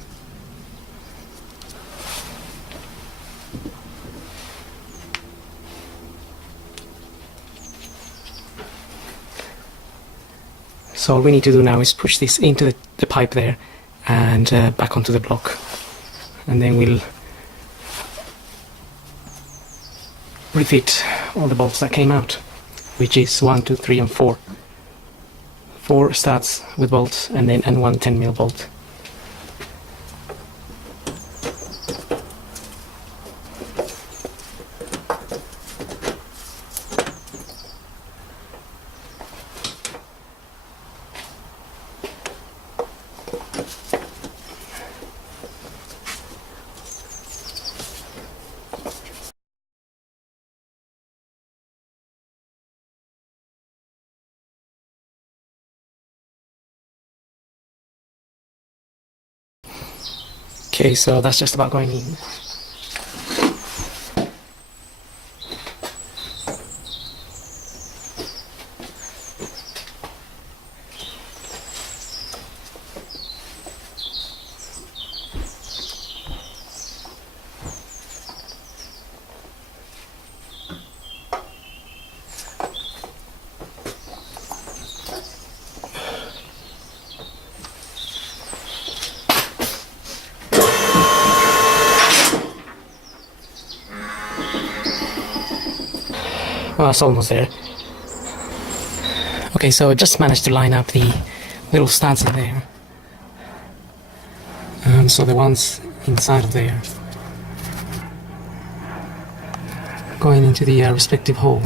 So all we need to do now is push this into the pipe there and back onto the block, and then we'll refit all the bolts that came out, which is 1, 2, 3 and 4. 4 studs with bolts and one 10mm bolt. Okay, so that's just about going in. Well, it's almost there. Okay, so I just managed to line up the little studs in there. So the ones inside of there going into the respective hole,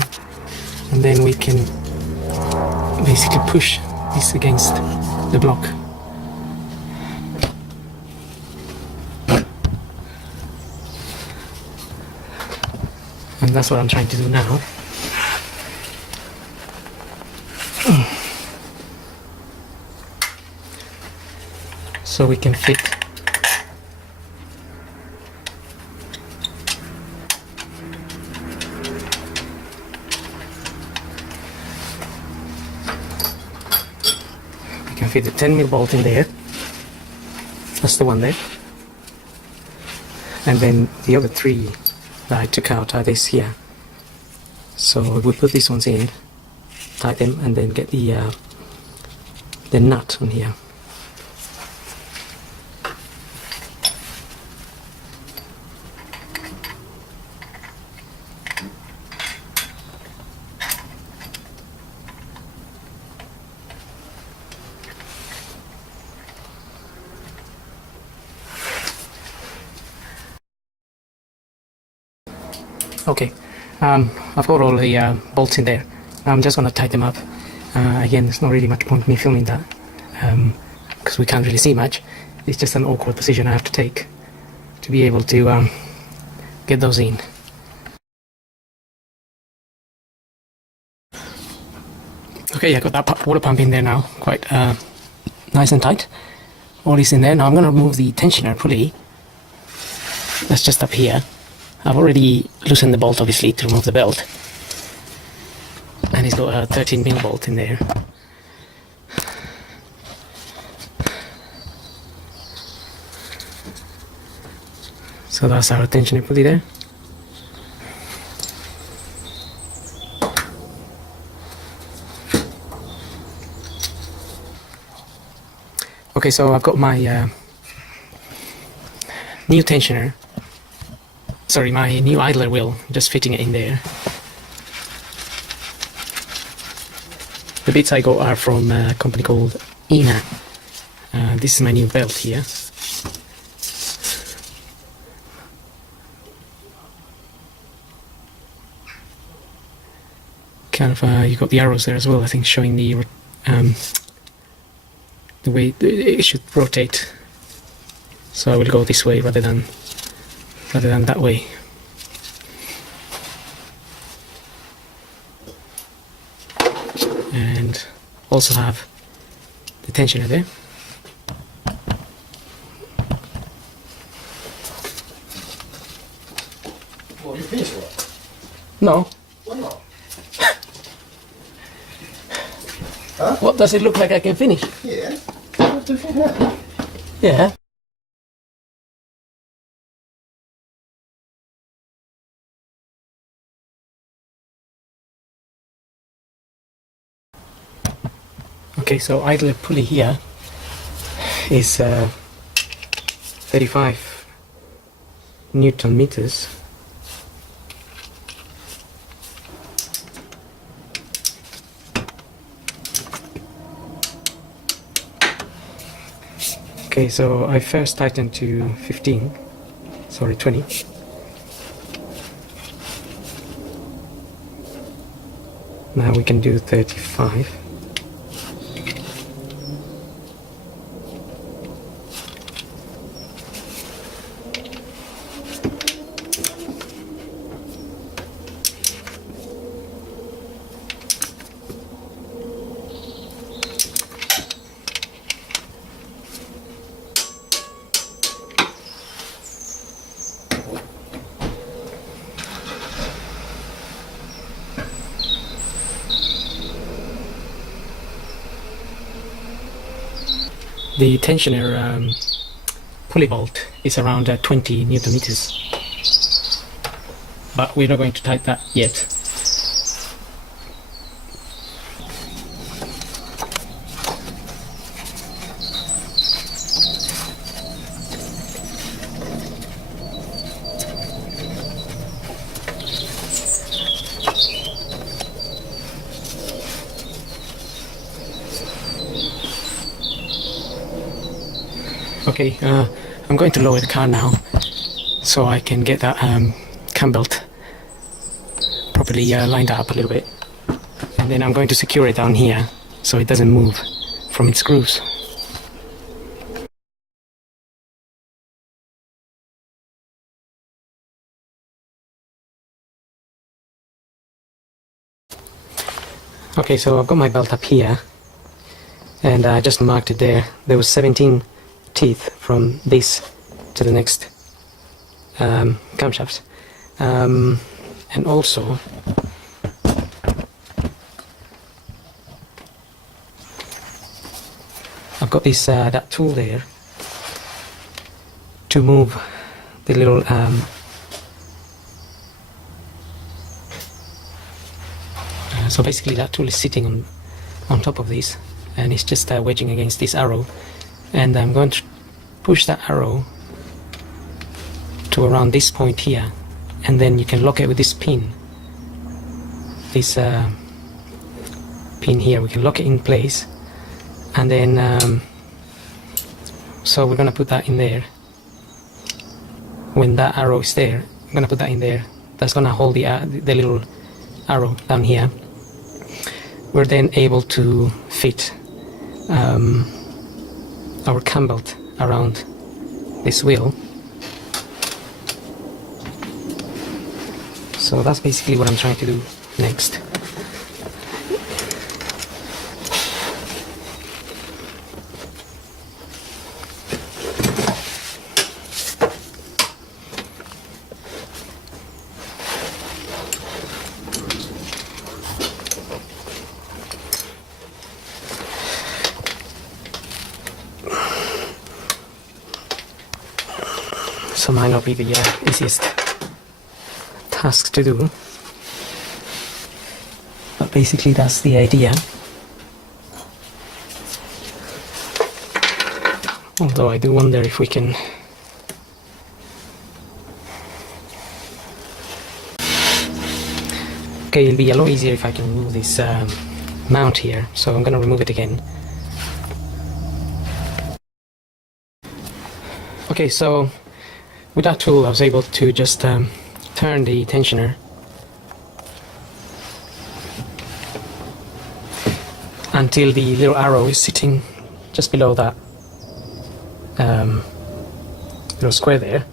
and then we can basically push this against the block. And that's what I'm trying to do now. So we can fit the 10mm bolt in there. That's the one there. And then the other three that I took out are this here. So we put these ones in, tie them, and then get the nut on here. Okay, I've got all the bolts in there. I'm just going to tighten them up. Again, there's not really much point in me filming that because we can't really see much. It's just an awkward position I have to take to be able to get those in. Okay, I got that water pump in there now, quite nice and tight. All is in there. Now I'm going to remove the tensioner pulley. That's just up here. I've already loosened the bolt, obviously, to remove the belt. And it's got a 13mm bolt in there. So that's our tensioner pulley there. Okay, so I've got my new tensioner. Sorry, my new idler wheel, just fitting it in there. The bits I got are from a company called Ina. This is my new belt here. Kind of, you got the arrows there as well, I think, showing the way it should rotate. So I will go this way rather than that way. And also have the tensioner there. Well, you finished work. No. What not? Huh? What does it look like I can finish? Yeah. You have to finish that. Yeah. Okay, so idler pulley here is 35 Newton meters. Okay, so I first tightened to 20. Now we can do 35. The tensioner pulley bolt is around 20 Newton meters, but we're not going to tighten that yet. Okay, I'm going to lower the car now so I can get that cambelt properly lined up a little bit, and then I'm going to secure it down here so it doesn't move from its grooves. Okay, so I've got my belt up here, and I just marked it there. There was 17 teeth from this to the next camshaft, and also I've got this that tool there to move the little so basically that tool is sitting on top of this, and it's just wedging against this arrow, and I'm going to push that arrow to around this point here, and then you can lock it with this pin, this pin here. We can lock it in place, and then so we're going to put that in there. When that arrow is there, I'm going to put that in there. That's going to hold the little arrow down here. We're then able to fit our cambelt around this wheel. So that's basically what I'm trying to do next. So might not be the easiest task to do, but basically that's the idea. Although I do wonder if we can okay, it'll be a lot easier if I can remove this mount here, so I'm gonna remove it again. Okay, so with that tool I was able to just turn the tensioner until the little arrow is sitting just below that little square there,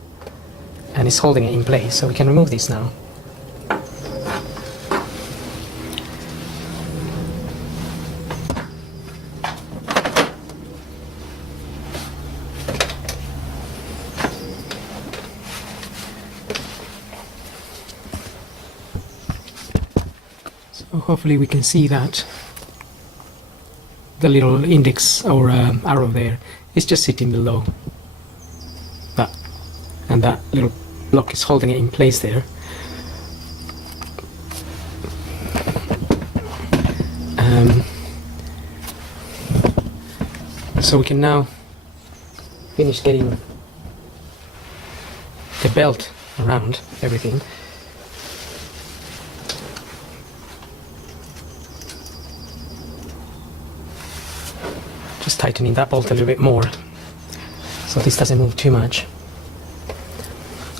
and it's holding it in place, so we can remove this now. Hopefully we can see that the little index or arrow there is just sitting below that, and that little block is holding it in place there. So we can now finish getting the belt around everything. Just tightening that bolt a little bit more so this doesn't move too much.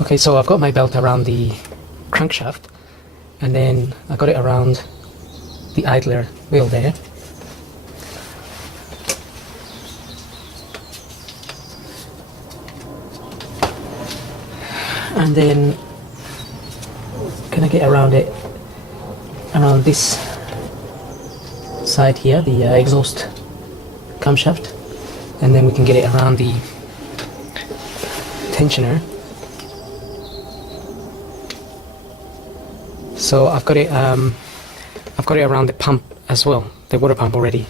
Okay, so I've got my belt around the crankshaft, and then I got it around the idler wheel there. And then can I get around it around this side here, the exhaust camshaft, and then we can get it around the tensioner. So I've got it around the pump as well, the water pump already.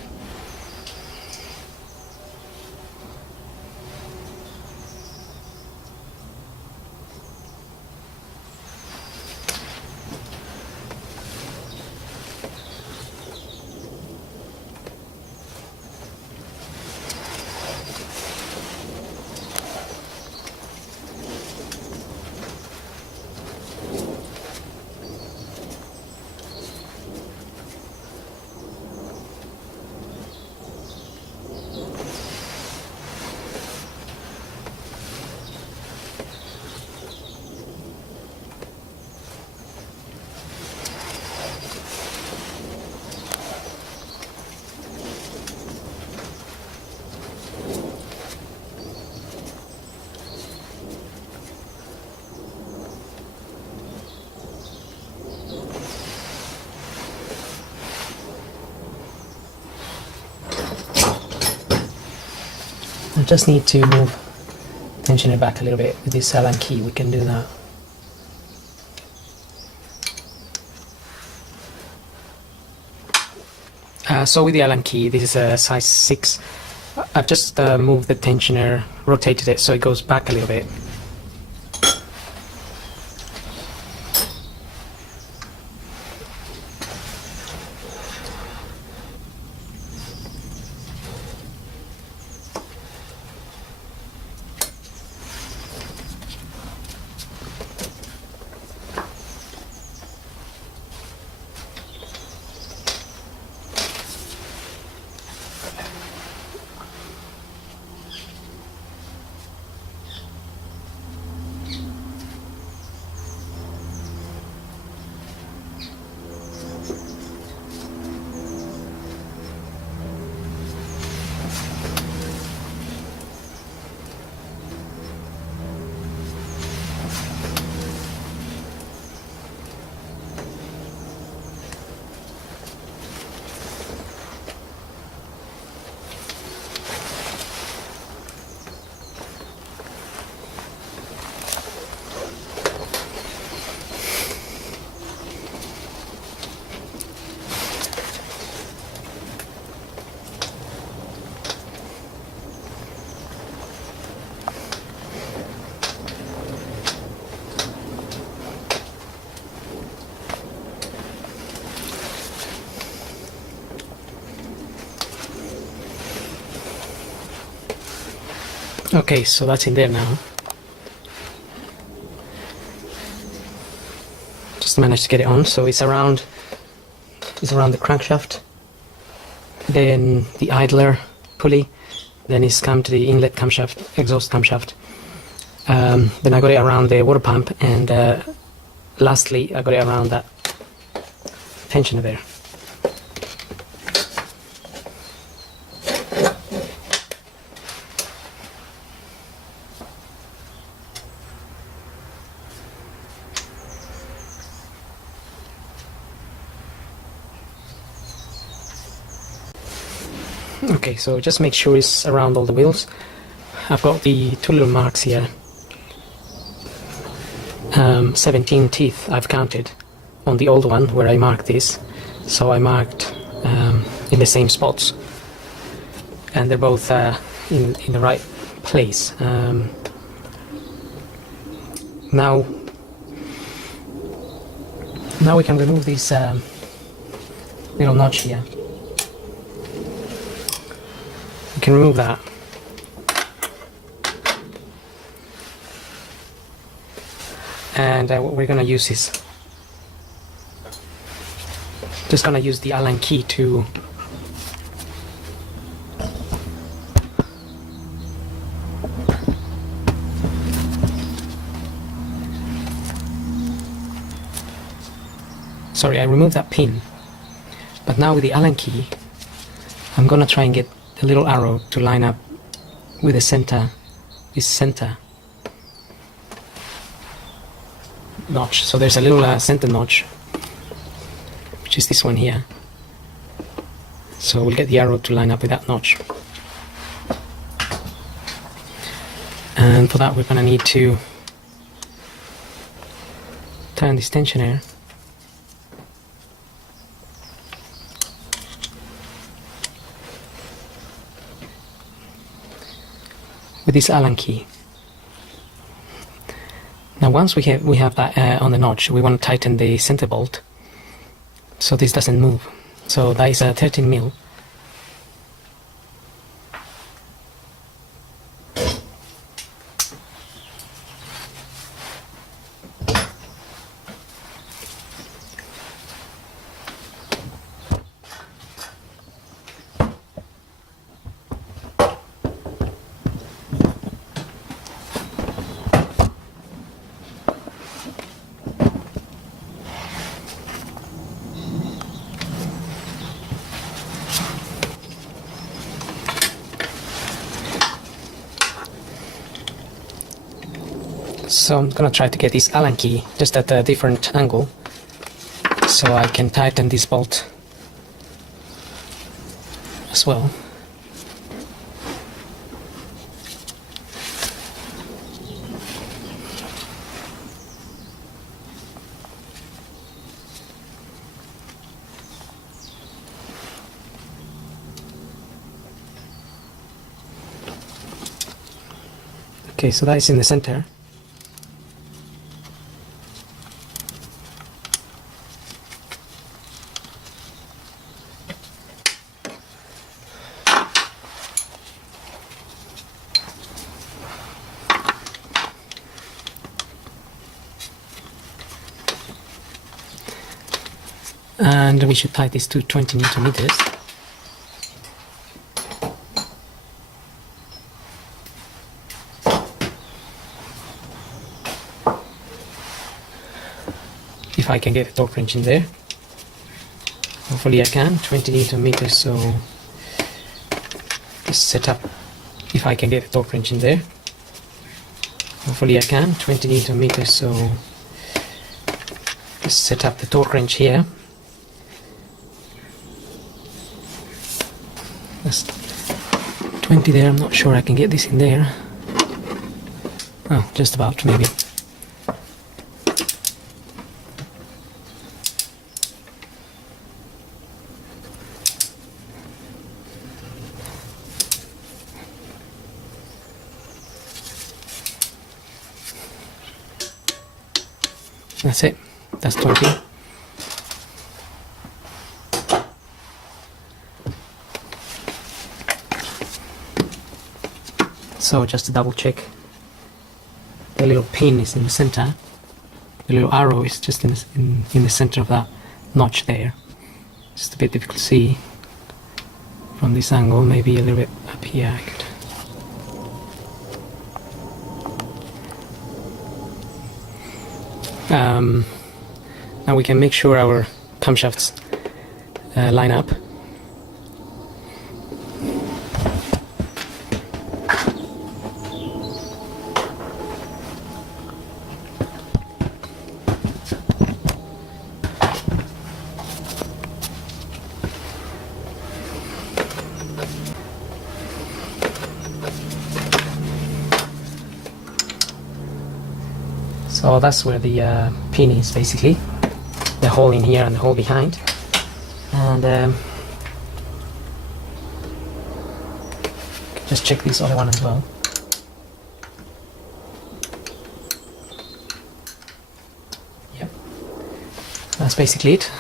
I just need to move tensioner back a little bit with this Allen key. We can do that. So with the Allen key, this is a size 6. I've just moved the tensioner, rotated it so it goes back a little bit. Okay, so that's in there now. Just managed to get it on, so it's around the crankshaft, then the idler pulley, then it's come to the inlet camshaft, exhaust camshaft. Then I got it around the water pump, and lastly I got it around that tensioner there. Okay, so just make sure it's around all the wheels. I've got the two little marks here. 17 teeth I've counted on the old one where I marked this. So I marked in the same spots. And they're both in the right place. Now we can remove this little notch here. We can remove that. And what we're going to use is just going to use the Allen key to sorry, I removed that pin, but now with the Allen key I'm going to try and get the little arrow to line up with the center, this center notch. So there's a little center notch, which is this one here. So we'll get the arrow to line up with that notch. And for that we're going to need to turn this tensioner with this Allen key. Now once we have that on the notch, we want to tighten the center bolt so this doesn't move. So that is a 13 mil. So I'm going to try to get this Allen key just at a different angle so I can tighten this bolt as well. Okay, so that is in the center. And we should tie this to 20 Newton meters. If I can get a torque wrench in there. Hopefully I can. 20 Newton meters, so just set up. If I can get a torque wrench in there. Hopefully I can. 20 Newton meters, so just set up the torque wrench here. That's 20 there. I'm not sure I can get this in there. Oh, just about, maybe. That's it. That's 20. So just to double check, the little pin is in the center. The little arrow is just in the center of that notch there. Just a bit difficult to see from this angle. Maybe a little bit up here. I could. Now we can make sure our camshafts line up. So that's where the pin is, basically. The hole in here and the hole behind. And just check this other one as well. Yep. That's basically it.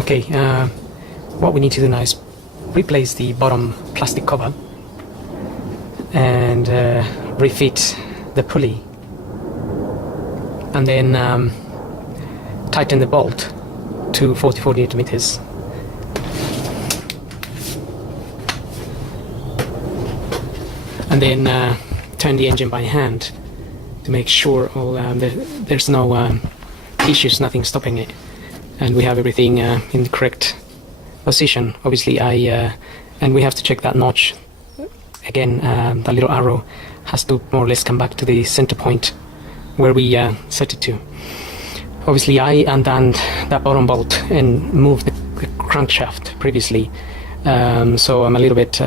Okay, what we need to do now is replace the bottom plastic cover and refit the pulley, and then tighten the bolt to 44 Newton meters. And then turn the engine by hand to make sure there's no issues, nothing stopping it, and we have everything in the correct position. Obviously, and we have to check that notch again. The little arrow has to more or less come back to the center point where we set it to. Obviously, I undone that bottom bolt and moved the crankshaft previously, so I'm a little bit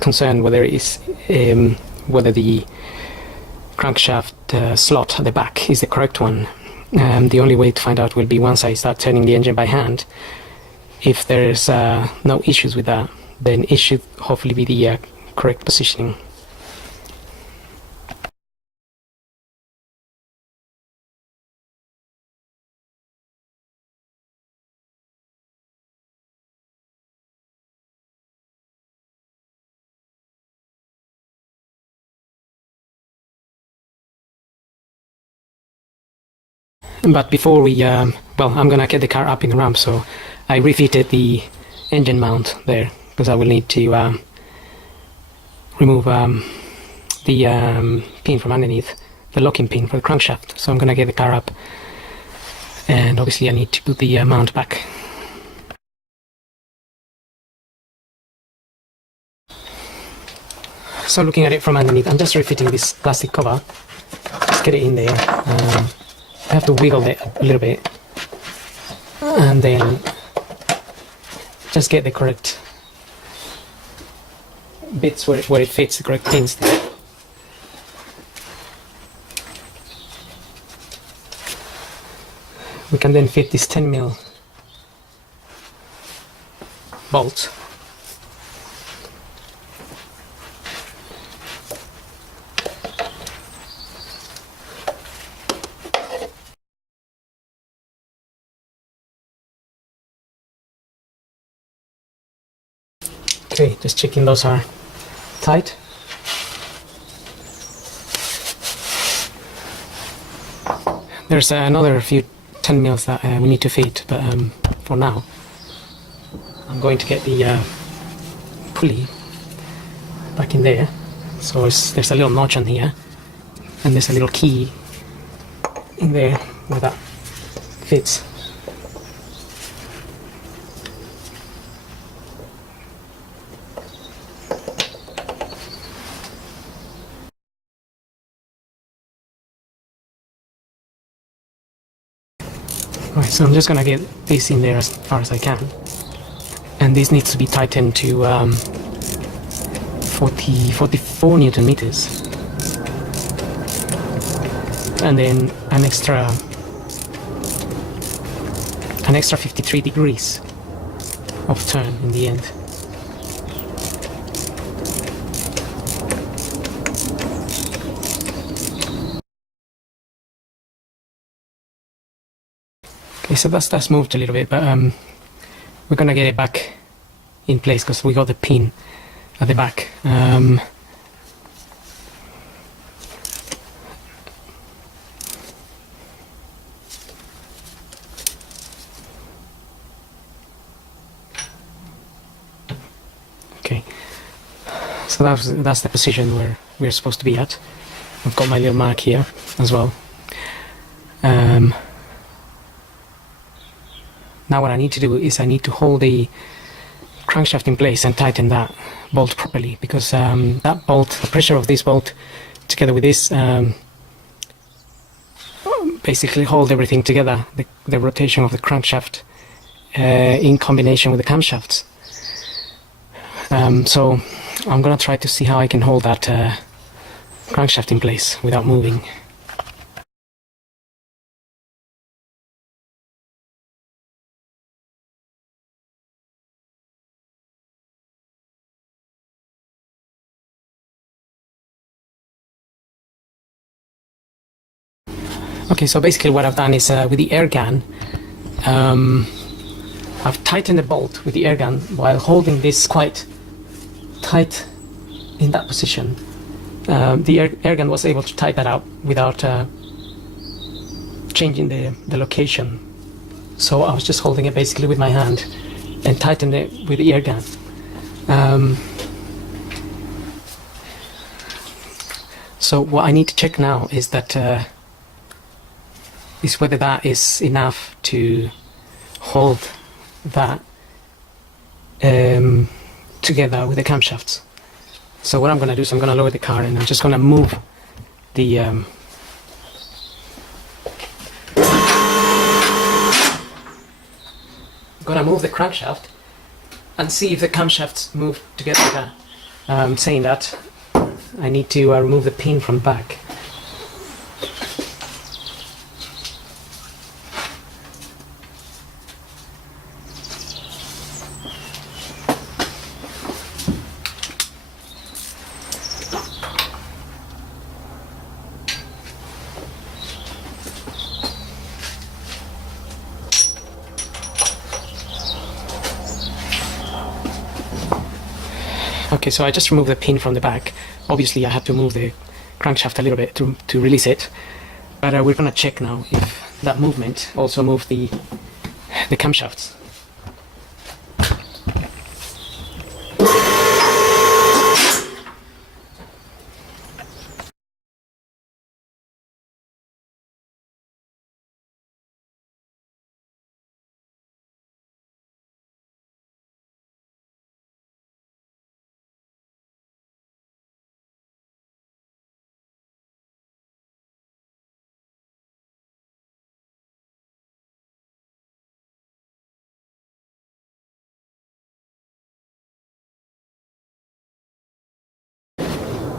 concerned whether the crankshaft slot at the back is the correct one. The only way to find out will be once I start turning the engine by hand. If there's no issues with that, then it should hopefully be the correct positioning. But before we, I'm gonna get the car up in the ramp, so I refitted the engine mount there, because I will need to remove the pin from underneath, the locking pin for the crankshaft. So I'm gonna get the car up, and obviously I need to put the mount back. So looking at it from underneath, I'm just refitting this plastic cover. Just get it in there. I have to wiggle it a little bit, and then just get the correct bits where it fits, the correct pins there. We can then fit this 10mm bolt. Okay, just checking those are tight. There's another few 10mm that we need to fit, but for now I'm going to get the pulley back in there. So there's a little notch on here, and there's a little key in there where that fits. Right, so I'm just gonna get this in there as far as I can, and this needs to be tightened to 44 Newton meters, and then an extra 53 degrees of turn in the end. Okay, so that's moved a little bit, but we're gonna get it back in place because we got the pin at the back. Okay, so that's the position where we're supposed to be at. I've got my little mark here as well. Now what I need to do is I need to hold the crankshaft in place and tighten that bolt properly, because that bolt, the pressure of this bolt together with this basically hold everything together, the rotation of the crankshaft in combination with the camshafts. So I'm gonna try to see how I can hold that crankshaft in place without moving. Okay, so basically what I've done is with the air gun, I've tightened the bolt with the air gun while holding this quite tight in that position. The air gun was able to tighten that up without changing the location. So I was just holding it basically with my hand and tightened it with the air gun. So what I need to check now is that is whether that is enough to hold that together with the camshafts. So what I'm going to do is I'm going to lower the car and I'm just going to move the crankshaft and see if the camshafts move together. Saying that, I need to remove the pin from the back. Okay, so I just removed the pin from the back. Obviously I had to move the crankshaft a little bit to release it, but we're gonna check now if that movement also moved the camshafts.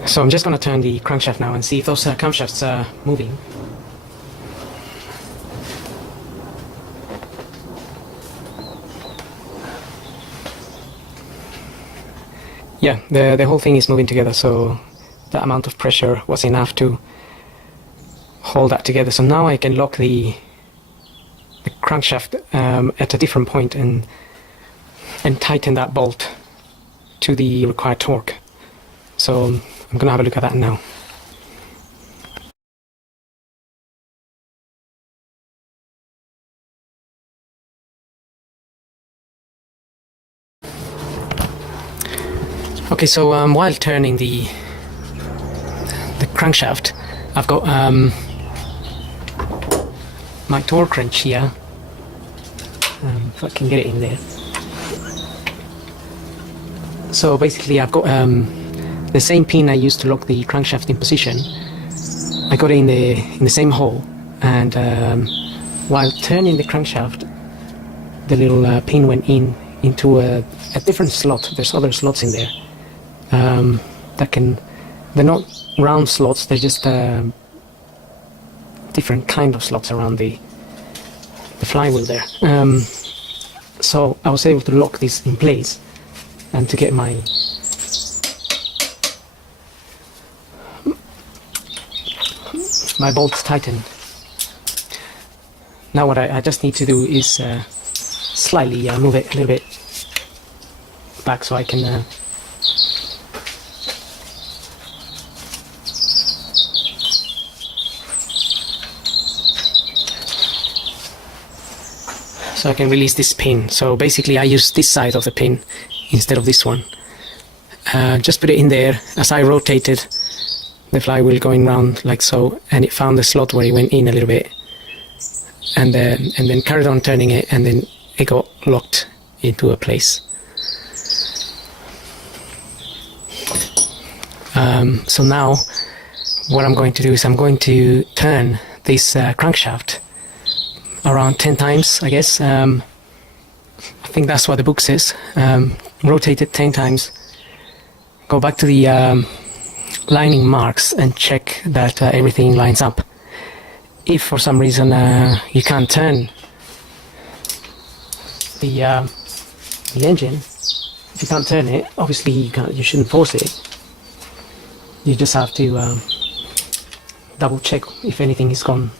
So I'm just going to turn the crankshaft now and see if those camshafts are moving. Yeah, the whole thing is moving together, so that amount of pressure was enough to hold that together. So now I can lock the crankshaft at a different point and tighten that bolt to the required torque. So I'm gonna have a look at that now. Okay, so while turning the crankshaft, I've got my torque wrench here. If I can get it in there. So basically, I've got the same pin I used to lock the crankshaft in position. I got it in the same hole, and while turning the crankshaft, the little pin went into a different slot. There's other slots in there. They're not round slots, they're just different kind of slots around the flywheel there. So I was able to lock this in place and to get my bolts tightened. Now what I just need to do is slightly move it a little bit back so I can release this pin. So basically I use this side of the pin instead of this one. Just put it in there. As I rotated the flywheel going round like so, and it found the slot where it went in a little bit, and then carried on turning it, and then it got locked into a place. So now what I'm going to do is I'm going to turn this crankshaft around 10 times, I guess. I think that's what the book says. Rotate it 10 times. Go back to the lining marks and check that everything lines up. If for some reason you can't turn the engine, if you can't turn it, obviously you shouldn't force it. You just have to double check if anything has gone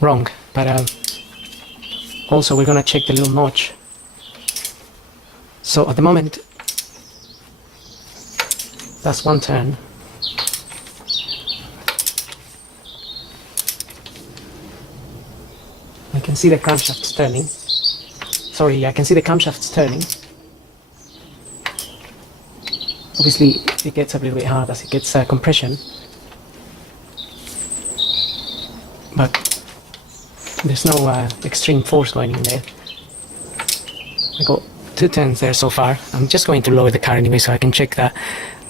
wrong. But also we're going to check the little notch. So at the moment that's one turn. I can see the camshafts turning. Sorry, I can see the camshafts turning. Obviously it gets a little bit hard as it gets compression, but there's no extreme force going in there. I got 2 turns there so far. I'm just going to lower the car anyway so I can check that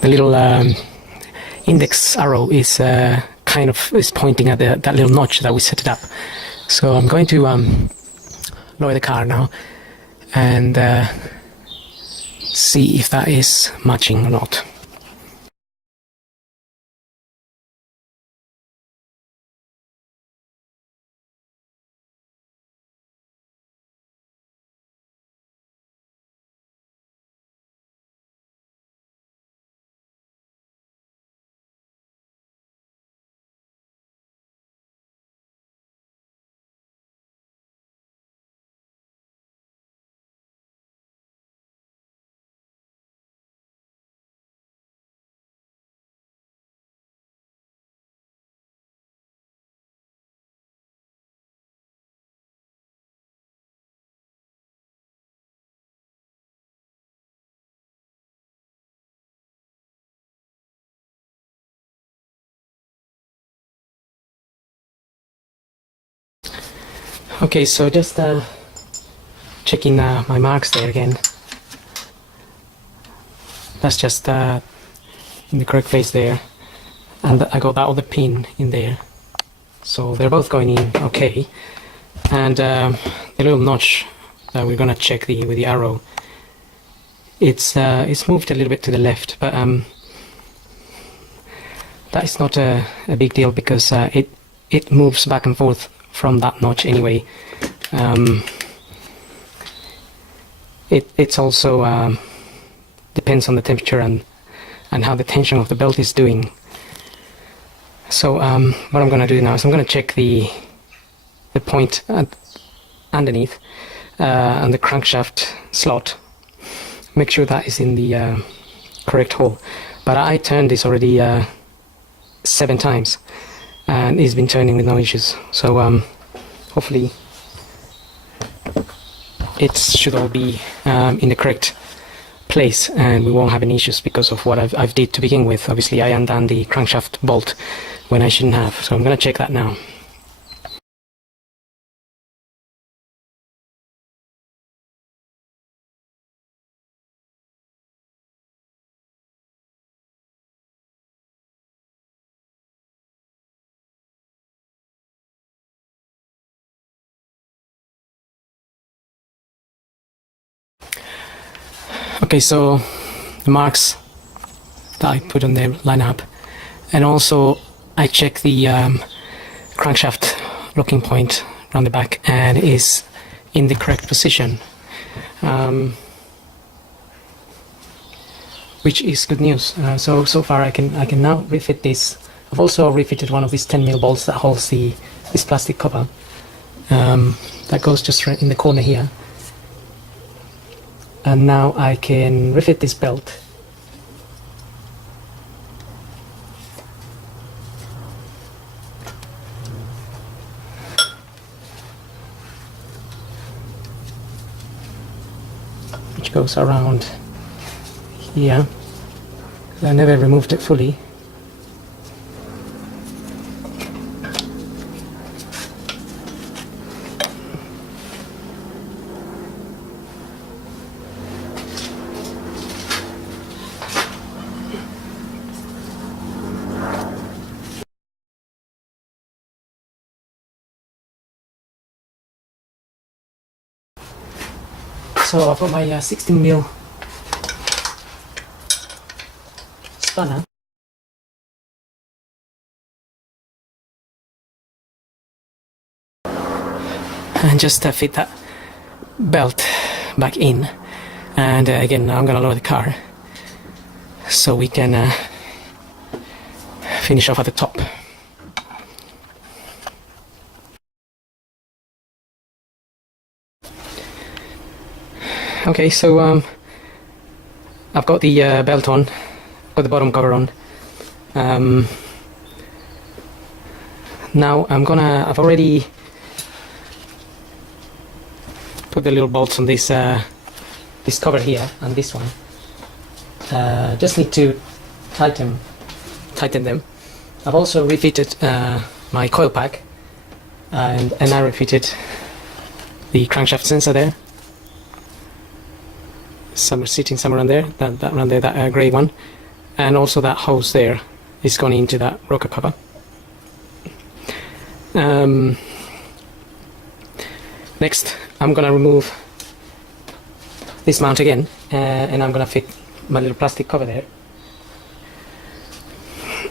the little index arrow is pointing at that little notch that we set it up. So I'm going to lower the car now and see if that is matching or not. Okay, so just checking my marks there again. That's just in the correct place there, and I got that other pin in there, so they're both going in okay. And the little notch that we're gonna check with the arrow, it's moved a little bit to the left, but that is not a big deal because it moves back and forth from that notch anyway. It's also depends on the temperature and how the tension of the belt is doing. So what I'm going to do now is I'm going to check the point underneath and the crankshaft slot, make sure that is in the correct hole. But I turned this already 7 times and it's been turning with no issues, so hopefully it should all be in the correct place and we won't have any issues because of what I've did to begin with. Obviously I undone the crankshaft bolt when I shouldn't have, so I'm going to check that now. Okay, so the marks that I put on there line up, and also I check the crankshaft locking point around the back and is in the correct position, which is good news. So far I can now refit this. I've also refitted one of these 10mm bolts that holds this plastic cover that goes just right in the corner here. And now I can refit this belt. Which goes around here. I never removed it fully. So I've got my 16mm spanner. And just fit that belt back in. And again, now I'm going to lower the car so we can finish off at the top. Okay, so I've got the belt on, got the bottom cover on. Now I've already put the little bolts on this this cover here and this one. Just need to tighten them. I've also refitted my coil pack and I refitted the crankshaft sensor there. Sitting somewhere around there, that around there, that grey one, and also that hose there is going into that rocker cover. Next, I'm going to remove this mount again, and I'm going to fit my little plastic cover there.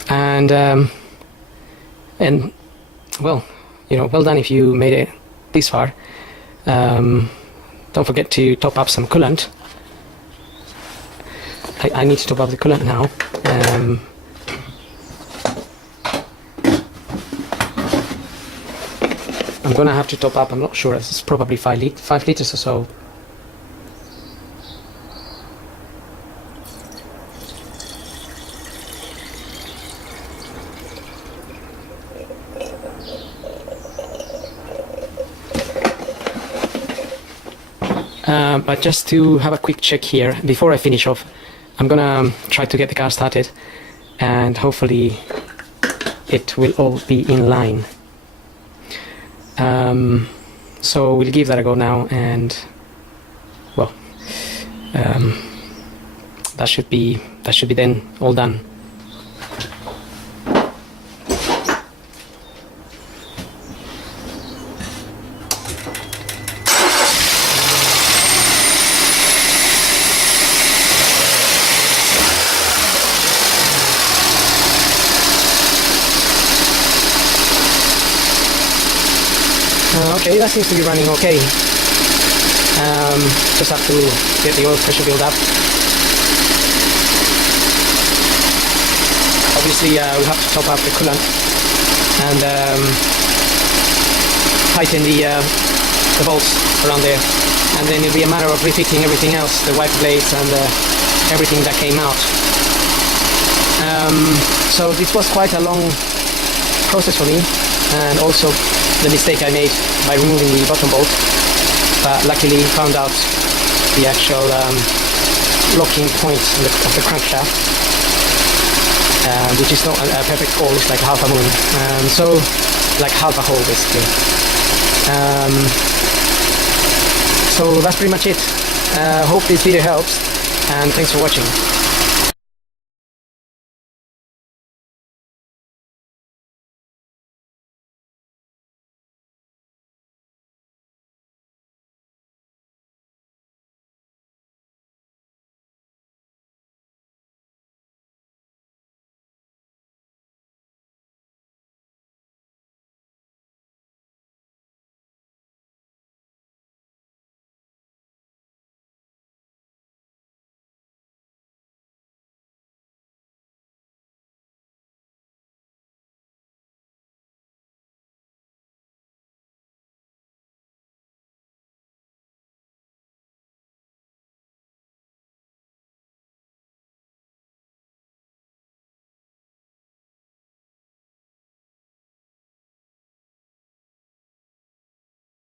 And well, you know, well done if you made it this far. Don't forget to top up some coolant. I need to top up the coolant now. I'm gonna have to top up, I'm not sure, it's probably 5 litres or so. But just to have a quick check here before I finish off, I'm gonna try to get the car started and hopefully it will all be in line. So we'll give that a go now, and well, that should be then all done. Okay, that seems to be running okay. Just have to get the oil pressure build up. Obviously, we have to top up the coolant and tighten the bolts around there, and then it'll be a matter of refitting everything else, the wiper blades and everything that came out. So this was quite a long process for me, and also the mistake I made by removing the bottom bolt, but luckily found out the actual locking point of the crankshaft, which is not a perfect hole, it's like half a moon, so like half a hole basically. So that's pretty much it. Hope this video helps, and thanks for watching.